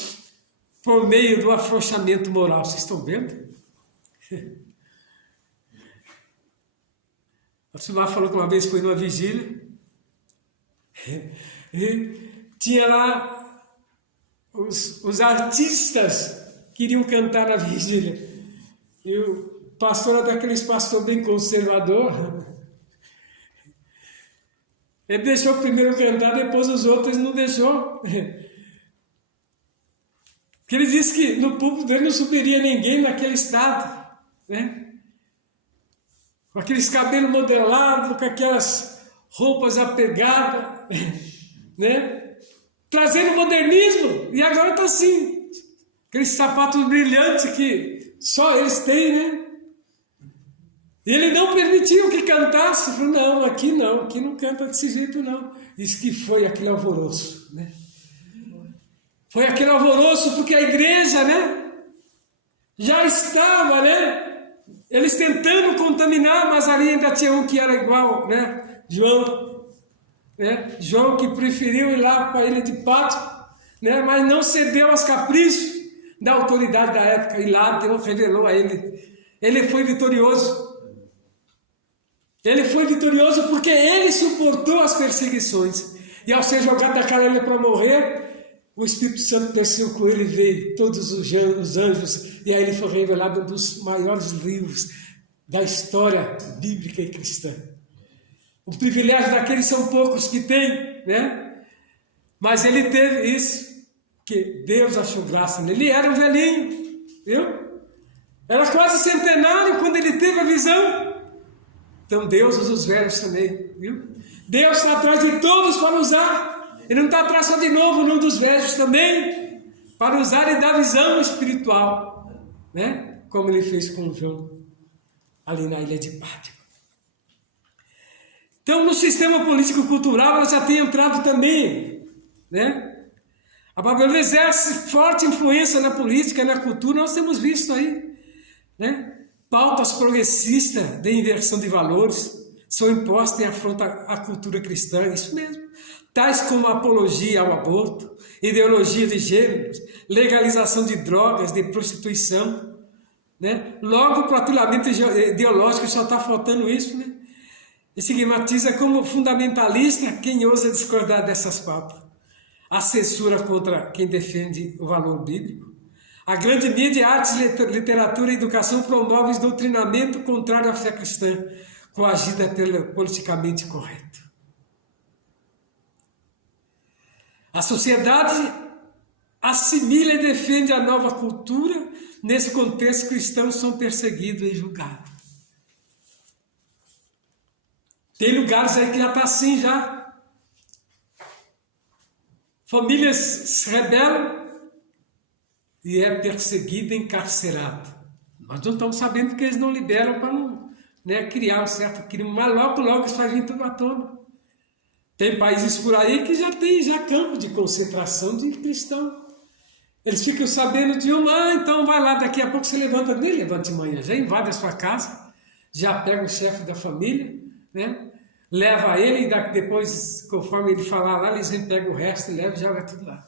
por meio do afrouxamento moral. Vocês estão vendo? A Silmar falou que uma vez foi numa vigília e tinha lá os artistas queriam cantar na vigília. E o pastor era daqueles pastor bem conservador. Ele deixou o primeiro cantar, depois os outros não deixou. Porque ele disse que no púlpito dele não subiria ninguém naquele estado, né? Com aqueles cabelos modelados, com aquelas roupas apegadas, né? Trazendo modernismo, e agora está assim, aqueles sapatos brilhantes que só eles têm, né? E ele não permitiu que cantasse, falou, não, aqui não canta desse jeito não. Disse que foi aquele alvoroço, né? Foi aquele alvoroço porque a igreja, né? Já estava, né? Eles tentando contaminar, mas ali ainda tinha um que era igual, né? João, né? João que preferiu ir lá para a ilha de Pátmos, né? Mas não cedeu aos caprichos da autoridade da época. E lá Deus revelou a ele. Ele foi vitorioso. Ele foi vitorioso porque ele suportou as perseguições. E ao ser jogado daquela ilha para morrer, o Espírito Santo desceu com ele e veio todos os anjos. E aí ele foi revelado um dos maiores livros da história bíblica e cristã. O privilégio daqueles são poucos que têm, né? Mas ele teve isso, que Deus achou graça nele. Ele era um velhinho, viu? Era quase centenário quando ele teve a visão. Então Deus usa os velhos também, viu? Deus está atrás de todos para usar. Ele não está atrás só de novo, não, dos velhos também, para usar e dar visão espiritual, né? Como ele fez com João, ali na ilha de Pátmos. Então, no sistema político-cultural, ela já tem entrado também, né? A Babilônia exerce forte influência na política, na cultura, nós temos visto aí, né? Pautas progressistas de inversão de valores são impostas em afronta à cultura cristã, isso mesmo. Tais como apologia ao aborto, ideologia de gêneros, legalização de drogas, de prostituição, né? Logo, para o atilamento ideológico só está faltando isso, né? Estigmatiza como fundamentalista quem ousa discordar dessas pautas. A censura contra quem defende o valor bíblico. A grande mídia, artes, literatura e educação promove o doutrinamento contrário à fé cristã, coagida pelo politicamente correto. A sociedade assimila e defende a nova cultura. Nesse contexto, cristãos são perseguidos e julgados. Tem lugares aí que já está assim já. Famílias se rebelam e é perseguido e encarcerado. Nós não estamos sabendo que eles não liberam para não, né, criar um certo crime, mas logo isso vai vir tudo à tona. Tem países por aí que já tem campo de concentração de cristão. Eles ficam sabendo de então vai lá, daqui a pouco você levanta, nem levanta de manhã, já invade a sua casa, já pega o chefe da família, né? Leva ele e depois, conforme ele falar lá, eles vêm, pegam o resto e levam e joga tudo lá,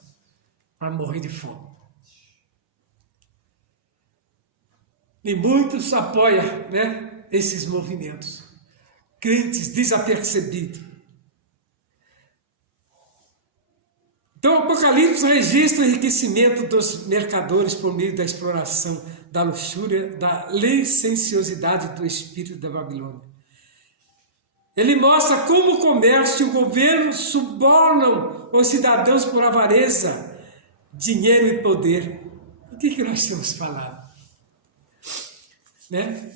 para morrer de fome. E muitos apoiam, né, esses movimentos. Crentes desapercebidos. Então, o Apocalipse registra o enriquecimento dos mercadores por meio da exploração, da luxúria, da licenciosidade do espírito da Babilônia. Ele mostra como o comércio e o governo subornam os cidadãos por avareza, dinheiro e poder. O que nós temos falado? Né?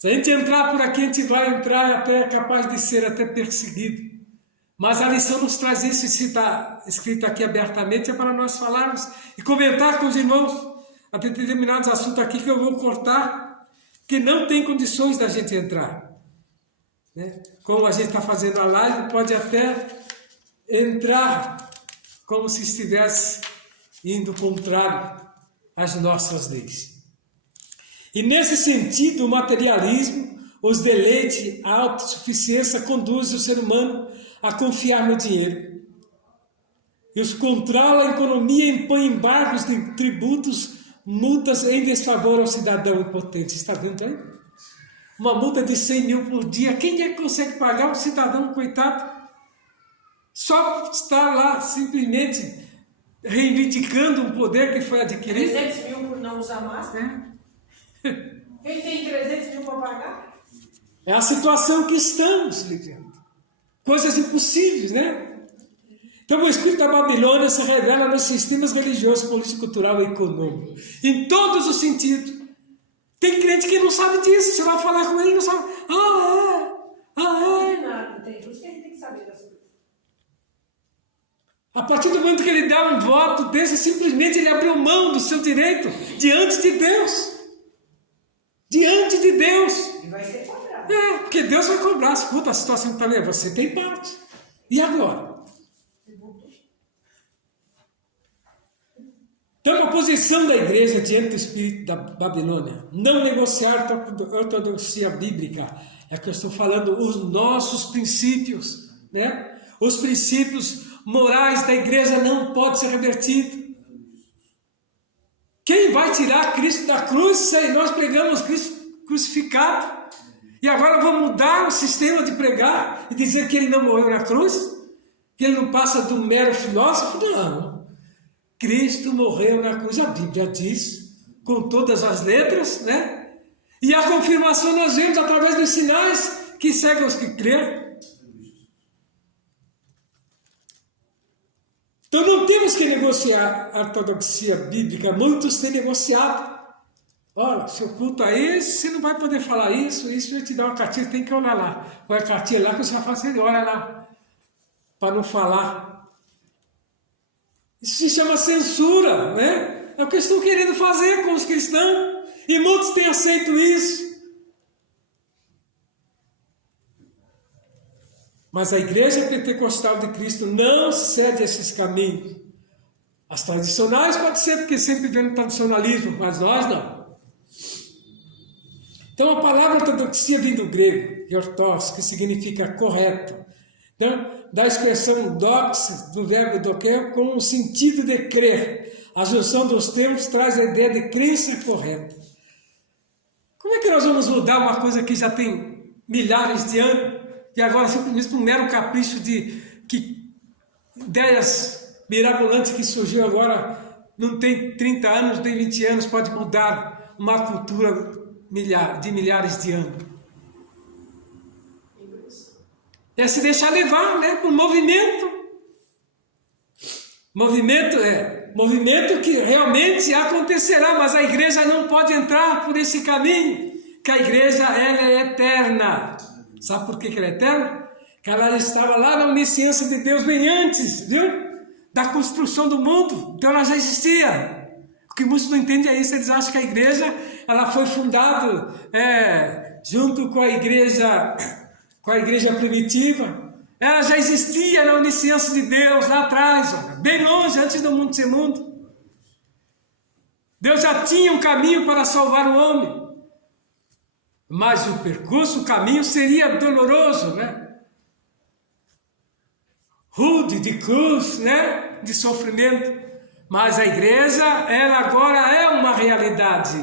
Se a gente entrar por aqui, a gente vai entrar até capaz de ser até perseguido. Mas a lição nos traz isso, e se está escrito aqui abertamente, é para nós falarmos e comentar com os irmãos até determinados assuntos aqui que eu vou cortar, que não tem condições da gente entrar. Né? Como a gente está fazendo a live, pode até entrar como se estivesse indo contrário às nossas leis. E nesse sentido, o materialismo, os deleites, a autossuficiência conduzem o ser humano a confiar no dinheiro. E os controla a economia e impõe embargos de tributos, multas em desfavor ao cidadão impotente. Está vendo aí? Uma multa de 100 mil por dia. Quem é que consegue pagar? Um cidadão, coitado. Só está lá simplesmente reivindicando um poder que foi adquirido. 300 mil por não usar máscara? Quem tem 300 mil para pagar? É a situação que estamos vivendo. Coisas impossíveis, né? Então o espírito da Babilônia se revela nos sistemas religiosos, político, cultural e econômico. Em todos os sentidos. Tem crente que não sabe disso. Você vai falar com ele e não sabe. Não tem. Por isso que a gente tem que saber das coisas. A partir do momento que ele dá um voto desse, simplesmente ele abriu mão do seu direito diante de Deus. Diante de Deus. E vai ser cobrado. Porque Deus vai cobrar. Escuta, a situação que está ali, você tem parte. E agora? Então, a posição da igreja diante do espírito da Babilônia, não negociar a ortodoxia bíblica, é que eu estou falando os nossos princípios, né? Os princípios morais da igreja não podem ser revertidos. Quem vai tirar Cristo da cruz se nós pregamos Cristo crucificado? E agora vamos mudar o sistema de pregar e dizer que ele não morreu na cruz? Que ele não passa do mero filósofo? Não. Cristo morreu na cruz, a Bíblia diz, com todas as letras, né? E a confirmação nós vemos através dos sinais que seguem os que creem. Então não temos que negociar a ortodoxia bíblica, muitos têm negociado. Olha, seu culto é esse, você não vai poder falar isso eu te dar uma cartilha, tem que olhar lá. Vai a cartilha lá que você vai fazer, olha lá, para não falar. Isso se chama censura, né? É o que estão querendo fazer com os cristãos. E muitos têm aceito isso. Mas a igreja pentecostal de Cristo não cede a esses caminhos. As tradicionais pode ser, porque sempre vem no tradicionalismo, mas nós não. Então a palavra ortodoxia vem do grego, ortos, que significa correto. Então, da expressão dox, do verbo doquer, com o sentido de crer. A junção dos termos traz a ideia de crença correta. Como é que nós vamos mudar uma coisa que já tem milhares de anos e agora simplesmente um mero capricho de ideias mirabolantes que surgiu agora, não tem 30 anos, tem 20 anos, pode mudar uma cultura de milhares de anos? É se deixar levar, né, por movimento. Movimento que realmente acontecerá, mas a igreja não pode entrar por esse caminho, que a igreja ela é eterna. Sabe por que ela é eterna? Que ela estava lá na onisciência de Deus bem antes, viu? Da construção do mundo, então ela já existia. O que muitos não entendem é isso, eles acham que a igreja ela foi fundada junto com a igreja primitiva. Ela já existia na onisciência de Deus lá atrás, bem longe, antes do mundo ser mundo. Deus já tinha um caminho para salvar o homem. Mas o percurso, o caminho seria doloroso, né? Rude, de cruz, né? De sofrimento. Mas a igreja, ela agora é uma realidade.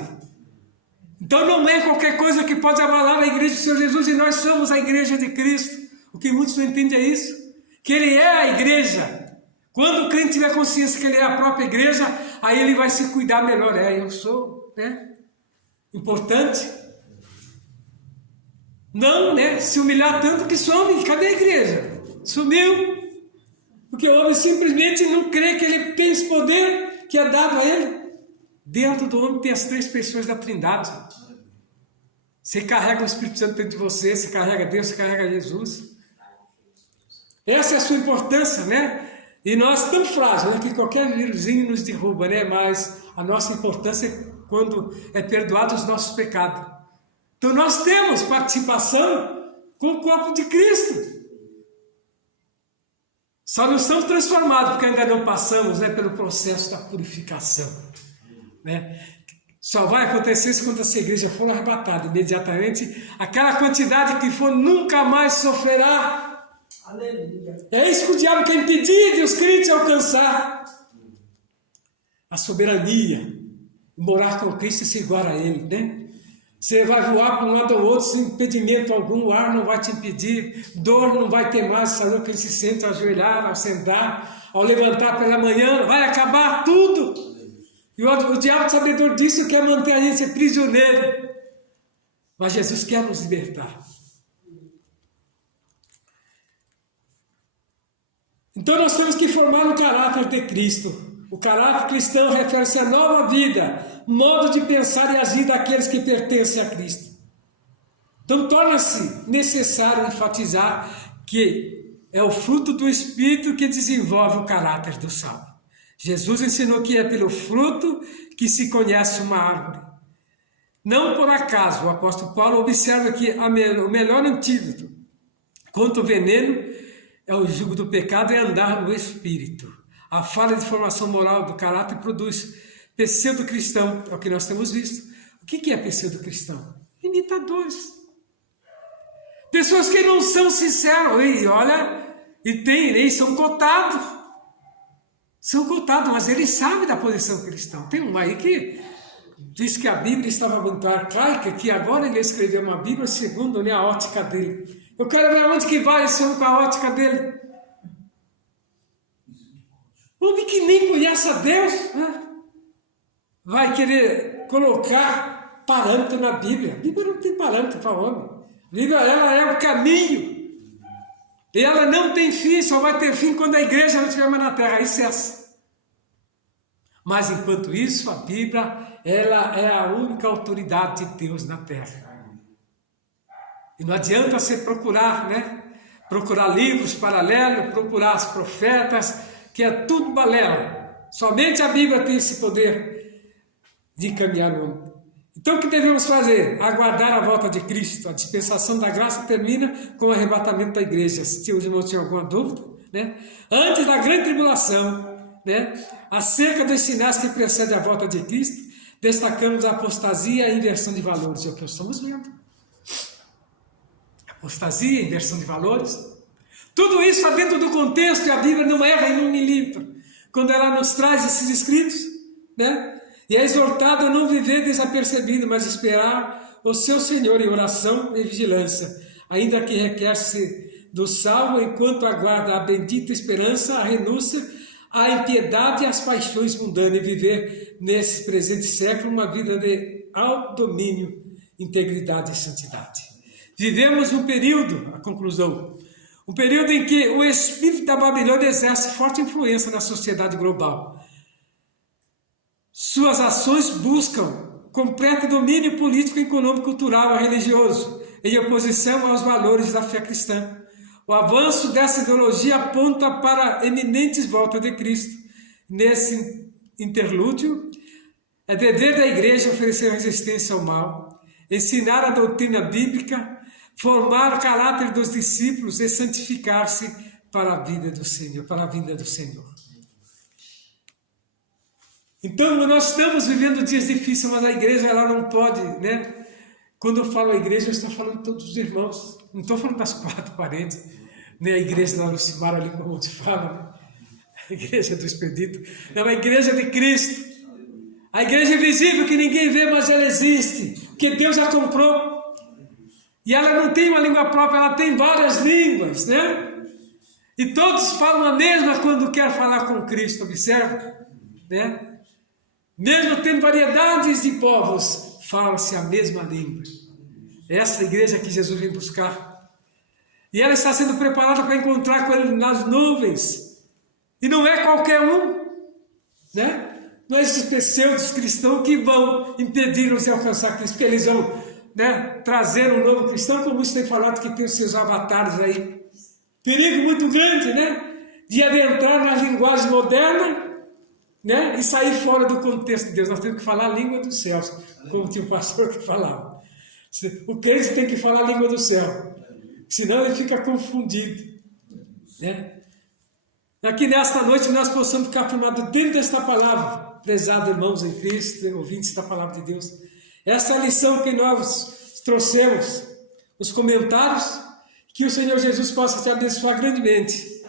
Então não é qualquer coisa que pode abalar a igreja do Senhor Jesus, e nós somos a igreja de Cristo. O que muitos não entendem é isso, que Ele é a igreja. Quando o crente tiver consciência que Ele é a própria igreja, aí ele vai se cuidar melhor. Eu sou, né? Importante. Não, né? Se humilhar tanto que some. Cadê a igreja? Sumiu. Porque o homem simplesmente não crê que ele tem esse poder que é dado a ele. Dentro do homem tem as 3 pessoas da Trindade. Você carrega o Espírito Santo dentro de você, você carrega Deus, você carrega Jesus. Essa é a sua importância, né? E nós tão frágeis, né? Que qualquer vírusinho nos derruba, né? Mas a nossa importância é quando é perdoado os nossos pecados. Então nós temos participação com o corpo de Cristo. Só não somos transformados, porque ainda não passamos, né, pelo processo da purificação. Né? Só vai acontecer isso quando essa igreja for arrebatada. Imediatamente, aquela quantidade que for nunca mais sofrerá. Aleluia. É isso que o diabo quer impedir de os crentes alcançar. A soberania, morar com Cristo e ser igual a Ele, né? Você vai voar para um lado ou outro sem impedimento algum, o ar não vai te impedir, dor não vai ter mais, essa dor que ele se sente ao ajoelhar, ao sentar, ao levantar pela manhã, vai acabar tudo. E o diabo, sabedor disso, quer manter a gente prisioneiro. Mas Jesus quer nos libertar. Então nós temos que formar o caráter de Cristo. O caráter cristão refere-se à nova vida, modo de pensar e agir daqueles que pertencem a Cristo. Então torna-se necessário enfatizar que é o fruto do Espírito que desenvolve o caráter do salvo. Jesus ensinou que é pelo fruto que se conhece uma árvore. Não por acaso o apóstolo Paulo observa que o melhor antídoto contra o veneno é o jugo do pecado e andar no Espírito. A falta de formação moral do caráter produz pseudo-cristão, é o que nós temos visto. O que é pseudo-cristão? Imitadores. Pessoas que não são sinceros, e olha, e são cotados. São cotados, mas eles sabem da posição cristã. Tem um aí que diz que a Bíblia estava muito arcaica, que agora ele escreveu uma Bíblia segundo a ótica dele. Eu quero ver onde que vai esse homem com a ótica dele. Homem que nem conhece a Deus, né? Vai querer colocar parâmetro na Bíblia. A Bíblia não tem parâmetro para homem. A Bíblia, ela é o caminho. E ela não tem fim, só vai ter fim quando a igreja não estiver mais na terra. Aí cessa. Mas enquanto isso, a Bíblia, ela é a única autoridade de Deus na terra. E não adianta você procurar, né? Procurar livros paralelos, procurar os profetas, que é tudo balela. Somente a Bíblia tem esse poder de caminhar o homem. Então o que devemos fazer? Aguardar a volta de Cristo. A dispensação da graça termina com o arrebatamento da igreja. Se os irmãos tinham alguma dúvida, né? Antes da grande tribulação, né? Acerca dos sinais que precedem a volta de Cristo, destacamos a apostasia e a inversão de valores. É o que estamos vendo. Apostasia e inversão de valores. Tudo isso está dentro do contexto e a Bíblia não erra em um milímetro. Quando ela nos traz esses escritos, né? E é exortado a não viver desapercebido, mas esperar o seu Senhor em oração e vigilância, ainda que requer-se do salvo enquanto aguarda a bendita esperança, a renúncia, a impiedade e as paixões mundanas, e viver nesse presente século uma vida de autodomínio, integridade e santidade. Vivemos um período, a conclusão, um período em que o espírito da Babilônia exerce forte influência na sociedade global. Suas ações buscam completo domínio político, econômico, cultural e religioso, em oposição aos valores da fé cristã. O avanço dessa ideologia aponta para a eminente volta de Cristo. Nesse interlúdio, é dever da igreja oferecer resistência ao mal, ensinar a doutrina bíblica, formar o caráter dos discípulos e santificar-se para a vida do Senhor, para a vinda do Senhor. Então, nós estamos vivendo dias difíceis, mas a igreja ela não pode, né? Quando eu falo a igreja, eu estou falando de todos os irmãos, não estou falando das quatro paredes, nem a igreja da Lucimar ali, como te fala, né? A igreja do Expedito, não, a igreja de Cristo, a igreja invisível que ninguém vê, mas ela existe, porque Deus a comprou. E ela não tem uma língua própria, ela tem várias línguas, né? E todos falam a mesma quando quer falar com Cristo, observa, né? Mesmo tendo variedades de povos, fala-se a mesma língua. Essa igreja que Jesus vem buscar. E ela está sendo preparada para encontrar com Ele nas nuvens. E não é qualquer um, né? Não é esses pseudos cristãos que vão impedir-nos de alcançar Cristo, porque eles vão, né, trazer um novo cristão, como isso tem falado que tem os seus avatares aí. Perigo muito grande, né? De adentrar nas linguagens modernas, né? E sair fora do contexto de Deus. Nós temos que falar a língua dos céus, como tinha um pastor que falava. O crente tem que falar a língua do céu, senão ele fica confundido, né? Aqui nesta noite nós possamos ficar firmados dentro desta palavra, prezados irmãos em Cristo, ouvintes da palavra de Deus. Essa lição que nós trouxemos, os comentários, que o Senhor Jesus possa te abençoar grandemente.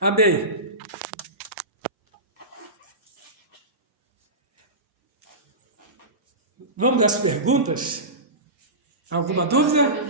Amém. Vamos às perguntas? Alguma dúvida?